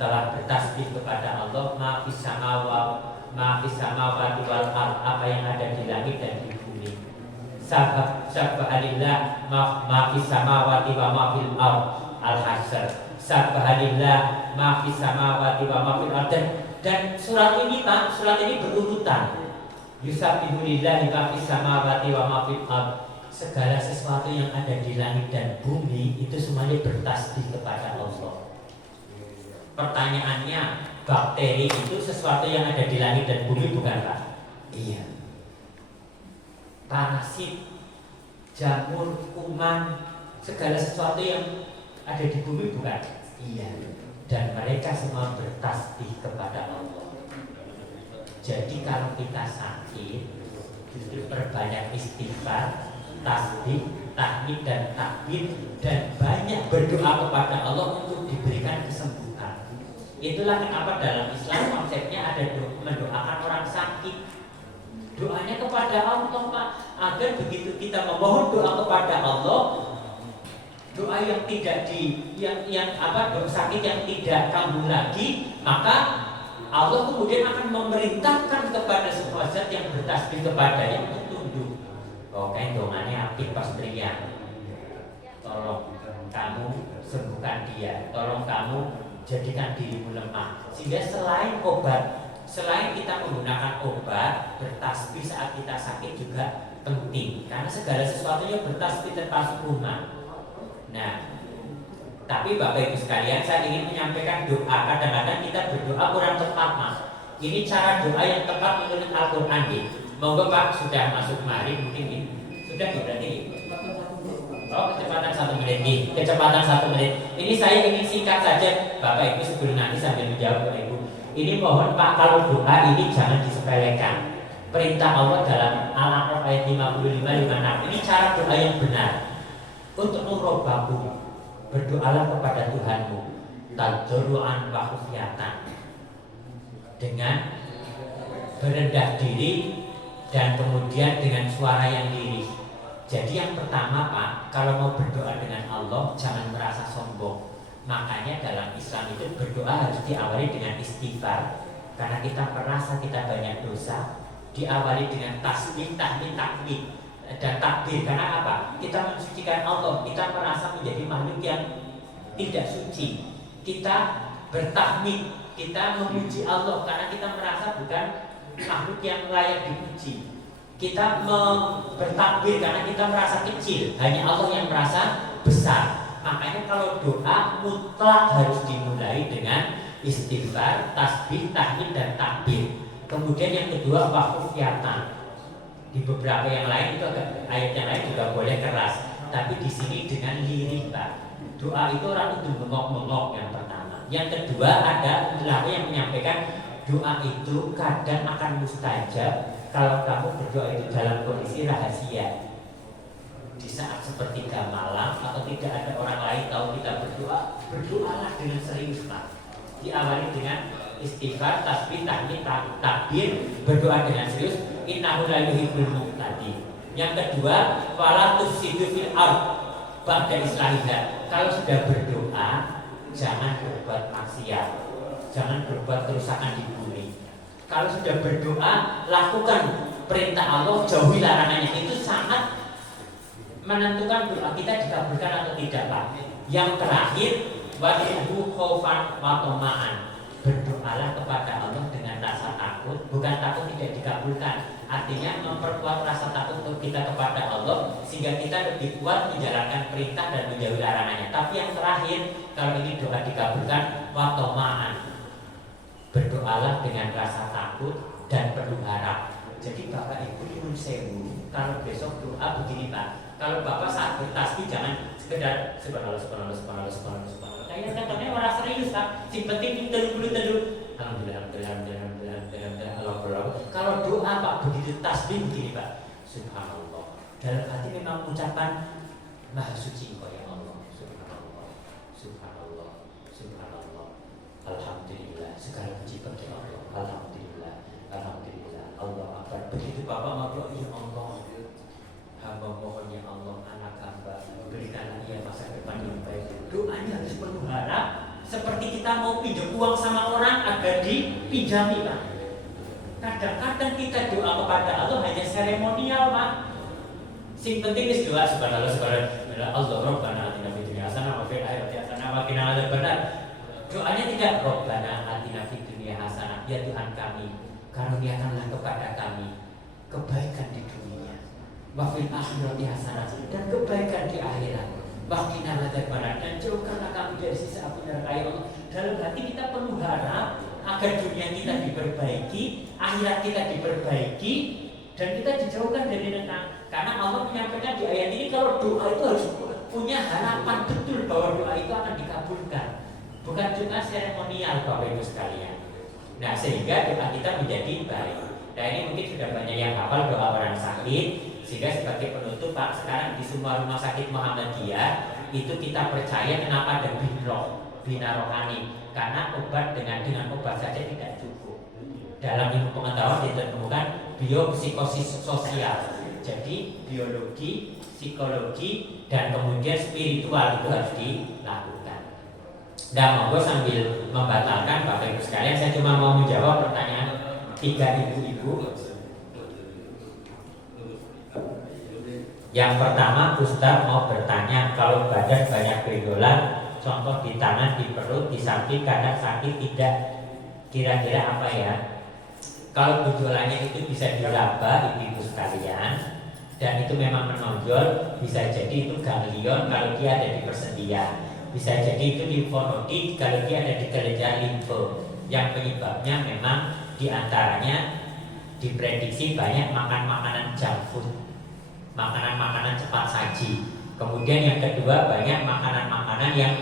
telah bertasbih kepada Allah, ma'fis samawati wal ard, apa yang ada di langit dan di bumi. Sabbahalillah, ma'fis samawati wa ma'fil ard, Al-Hasyr. Sabbahalillah, ma'fis samawati wa ma'fil ard. Dan surat ini Pak, surat ini berurutan. Yusabbihulillahi ma fis samawati wa ma fil ard. Segala sesuatu yang ada di langit dan bumi itu semuanya bertasbih kepada Allah. Pertanyaannya, bakteri itu sesuatu yang ada di langit dan bumi bukan Pak? Iya. Parasit, jamur, kuman, segala sesuatu yang ada di bumi bukan? Iya. Dan mereka semua bertasbih kepada Allah. Jadi kalau kita sakit, justru perbanyak istighfar, tasbih, tahmid dan takbir, dan banyak berdoa kepada Allah untuk diberikan kesembuhan. Itulah kenapa dalam Islam konsepnya ada mendoakan orang sakit. Doanya kepada Allah Pak, agar begitu kita memohon doa kepada Allah, doa yang tidak doa sakit yang tidak kambuh lagi, maka Allah kemudian akan memerintahkan kepada semua zat yang bertasbih kepadanya untuk tunduk. Oke, dongannya apik pas pria. Tolong kamu sembuhkan dia. Tolong kamu jadikan dirimu lemah. Sehingga selain obat, selain kita menggunakan obat, bertasbih saat kita sakit juga penting. Karena segala sesuatunya bertasbih termasuk umat. Nah, tapi Bapak Ibu sekalian, saya ingin menyampaikan doa. Kadang-kadang kita berdoa kurang tepat Mas. Ini cara doa yang tepat menurut Al-Quran. Monggo Pak, sudah masuk kemari mungkin ini. Sudah berarti ini. Oh, kecepatan 1 menit nih. Kecepatan 1 menit. Ini saya ingin singkat saja Bapak Ibu sebelum nanti sambil menjawab Bapak Ibu. Ini mohon Pak, kalau doa ini jangan disepelekan. Perintah Allah dalam Al-A'raf ayat 55-56. Ini cara doa yang benar. Untuk nurrobakum, berdoalah kepada Tuhanmu tadarruan wa khufyatan, dengan berendah diri dan kemudian dengan suara yang lirih. Jadi yang pertama Pak, kalau mau berdoa dengan Allah jangan merasa sombong. Makanya dalam Islam itu berdoa harus diawali dengan istighfar. Karena kita merasa kita banyak dosa, diawali dengan tasbih, tahmid, takbir dan takbir. Karena apa? Kita mensucikan Allah. Kita merasa menjadi makhluk yang tidak suci. Kita bertahmid, kita memuji Allah karena kita merasa bukan makhluk yang layak dipuji. Kita bertakbir karena kita merasa kecil, hanya Allah yang merasa besar. Makanya kalau doa mutlak harus dimulai dengan istighfar, tasbih, tahmid dan takbir. Kemudian yang kedua waqufiyatan. Di beberapa yang lain itu ayat yang lain juga boleh keras, tapi di sini dengan lirih Pak. Doa itu orang itu bengok-bengok yang pertama. Yang kedua ada ulama yang menyampaikan doa itu kadang akan mustajab kalau kamu berdoa itu dalam kondisi rahasia. Di saat sepertiga malam atau tidak ada orang lain tahu kita berdoa, berdoalah dengan serius Pak. Diawali dengan istighfar, tasbih, tahmid, takbir, berdoa dengan serius. Innahu la yuhibbul mu'tadin. Yang kedua, fala tufsidu fil ard ba'da islahiha. Kalau sudah berdoa, jangan berbuat maksiat, jangan berbuat kerusakan di bumi. Kalau sudah berdoa, lakukan perintah Allah, jauhi larangannya. Itu sangat menentukan doa kita dikabulkan atau tidak Pak. Yang terakhir, wad'uhu khaufan wa tama'an. Berdoalah kepada Allah dengan rasa takut, bukan takut tidak dikabulkan. Artinya memperkuat rasa takut kita kepada Allah sehingga kita lebih kuat menjalankan perintah dan menjauhi larangannya. Tapi yang terakhir, kalau ini doa dikabulkan, wa tama'an. berdoalah dengan rasa takut dan penuh harap. Jadi Bapak Ibu nyuwun sewu, kalau besok doa begini Pak. Kalau Bapak saat bertasbih jangan sekedar subhanallah subhanallah subhanallah subhanallah subhanallah. Kayak katanya orang serius Pak. Sing penting teluh alhamdulillah alhamdulillah. Kalau doa Pak begitu tasbih begini Pak. Subhanallah. Dalam hati memang ucapan Maha suci Engkau ya Allah. Subhanallah. Subhanallah. Subhanallah. Alhamdulillah. Segala puji bagi Allah. Alhamdulillah. Alhamdulillah. Allah Akbar. Begitu Bapak mau doa ya Allah. Hamba mohon ya Allah anak hamba berikanlah ia masa depan yang baik. Doanya harus penuh harap. Seperti kita mau pinjam uang sama orang agar dipinjami Pak. Kadang-kadang kita doa kepada Allah hanya seremonial Pak. Sing penting is doa subhanallah subhanallah Allah Rabbana atina fid dunya hasanah wa fil akhirati hasanah wa qina adzabannar. Doanya tidak Rabbana atina fid dunya hasanah, ya Tuhan kami, karuniakanlah kepada kami kebaikan di dunia. Wa fil akhirati hasanah, dan kebaikan di akhirat. Wa qina adzabannar, dan jauhkanlah kami dari siksa api neraka ya Allah. Dalam hati kita penuh harap agar dunia kita diperbaiki, akhirat kita diperbaiki, dan kita dijauhkan dari neraka. Karena Allah menyampaikan di ayat ini kalau doa itu harus punya harapan betul bahwa doa itu akan dikabulkan, bukan cuma seremonial Bapak Ibu sekalian. Nah sehingga doa kita menjadi baik. Nah ini mungkin sudah banyak yang hafal doa orang sakit. Sehingga sebagai penutup Pak, sekarang di semua rumah sakit Muhammadiyah itu kita percaya kenapa ada bina rohani. Karena obat dengan obat saja tidak cukup. Dalam ilmu pengetahuan ditemukan biopsikososial. Jadi biologi, psikologi, dan kemudian spiritual itu harus dilakukan. Dan monggo sambil membatalkan Bapak Ibu sekalian, saya cuma mau menjawab pertanyaan 3 ibu-ibu. Yang pertama, Ustaz mau bertanya, kalau badan banyak benjolan, contoh di tangan, di perut, di samping kadang sakit tidak, kira-kira apa ya? Kalau benjolannya itu bisa diraba ibu-ibu sekalian, dan itu memang menonjol, bisa jadi itu ganglion kalau dia ada di persendian, bisa jadi itu limfonoid kalau dia ada di kelenjar limfe. Yang penyebabnya memang diantaranya diprediksi banyak makan makanan junk food, makanan-makanan cepat saji. Kemudian yang kedua banyak makanan-makanan yang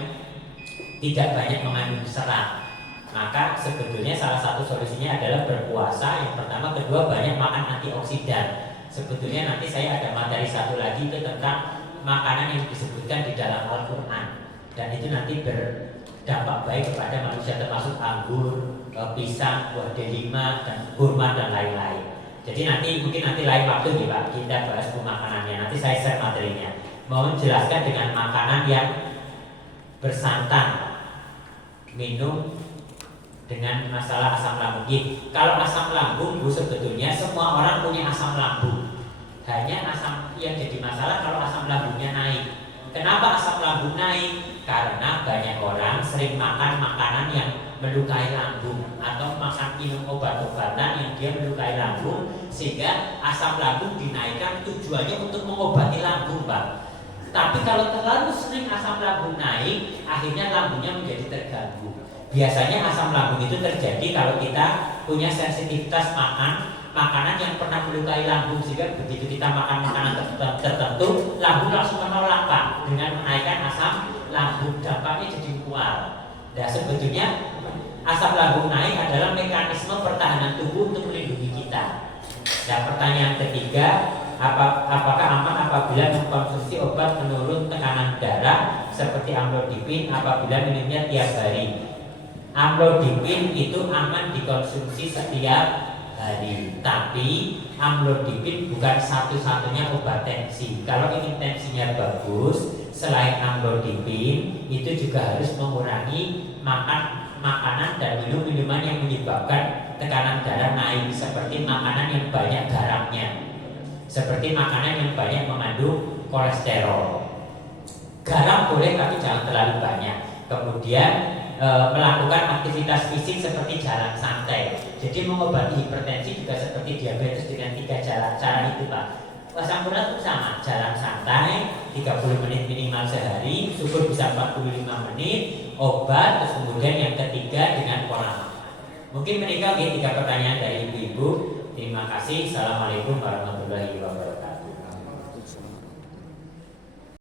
tidak banyak mengandung serat. Maka sebetulnya salah satu solusinya adalah berpuasa. Yang pertama, kedua banyak makan antioksidan. Sebetulnya nanti saya ada materi satu lagi itu tentang makanan yang disebutkan di dalam Al-Quran, dan itu nanti berdampak baik kepada manusia, termasuk anggur, pisang, buah delima, dan kurma dan lain-lain. Jadi mungkin nanti lain waktu nih Pak kita bahas makanannya. Nanti saya share materinya. Mau menjelaskan dengan makanan yang bersantan, minum dengan masalah asam lambung. Kalau asam lambung Bu, sebetulnya semua orang punya asam lambung. Hanya asam yang jadi masalah kalau asam lambungnya naik. Kenapa asam lambung naik? Karena banyak orang sering makan makanan yang melukai lambung atau minum obat-obatan yang dia melukai lambung, sehingga asam lambung dinaikkan tujuannya untuk mengobati lambung Pak. Tapi kalau terlalu sering asam lambung naik, akhirnya lambungnya menjadi terganggu. Biasanya asam lambung itu terjadi kalau kita punya sensitivitas makanan yang pernah melukai lambung, sehingga begitu kita makan makanan tertentu, lambung langsung menolak Pak dengan menaikkan asam lambung, dampaknya jadi mual. Nah sebetulnya asam lambung naik adalah mekanisme pertahanan tubuh untuk melindungi kita. Nah pertanyaan ketiga, apakah aman apabila mengkonsumsi obat menurun tekanan darah seperti amlodipin apabila minumnya tiap hari? Amlodipin itu aman dikonsumsi setiap hari, tapi amlodipin bukan satu-satunya obat tensi. Kalau ingin tensinya bagus, selain amlodipin itu juga harus mengurangi makan makanan dan minum minuman yang menyebabkan tekanan darah naik, seperti makanan yang banyak garamnya, seperti makanan yang banyak mengandung kolesterol. Garam boleh tapi jangan terlalu banyak. Kemudian melakukan aktivitas fisik seperti jalan santai. Jadi mengobati hipertensi juga seperti diabetes dengan 3 cara itu Pak. Asam urat itu sama, jalan santai 30 menit minimal sehari, syukur bisa 45 menit, obat, terus kemudian yang ketiga dengan pola makan. Mungkin mereka tiga pertanyaan dari ibu-ibu. Terima kasih. Assalamualaikum warahmatullahi wabarakatuh.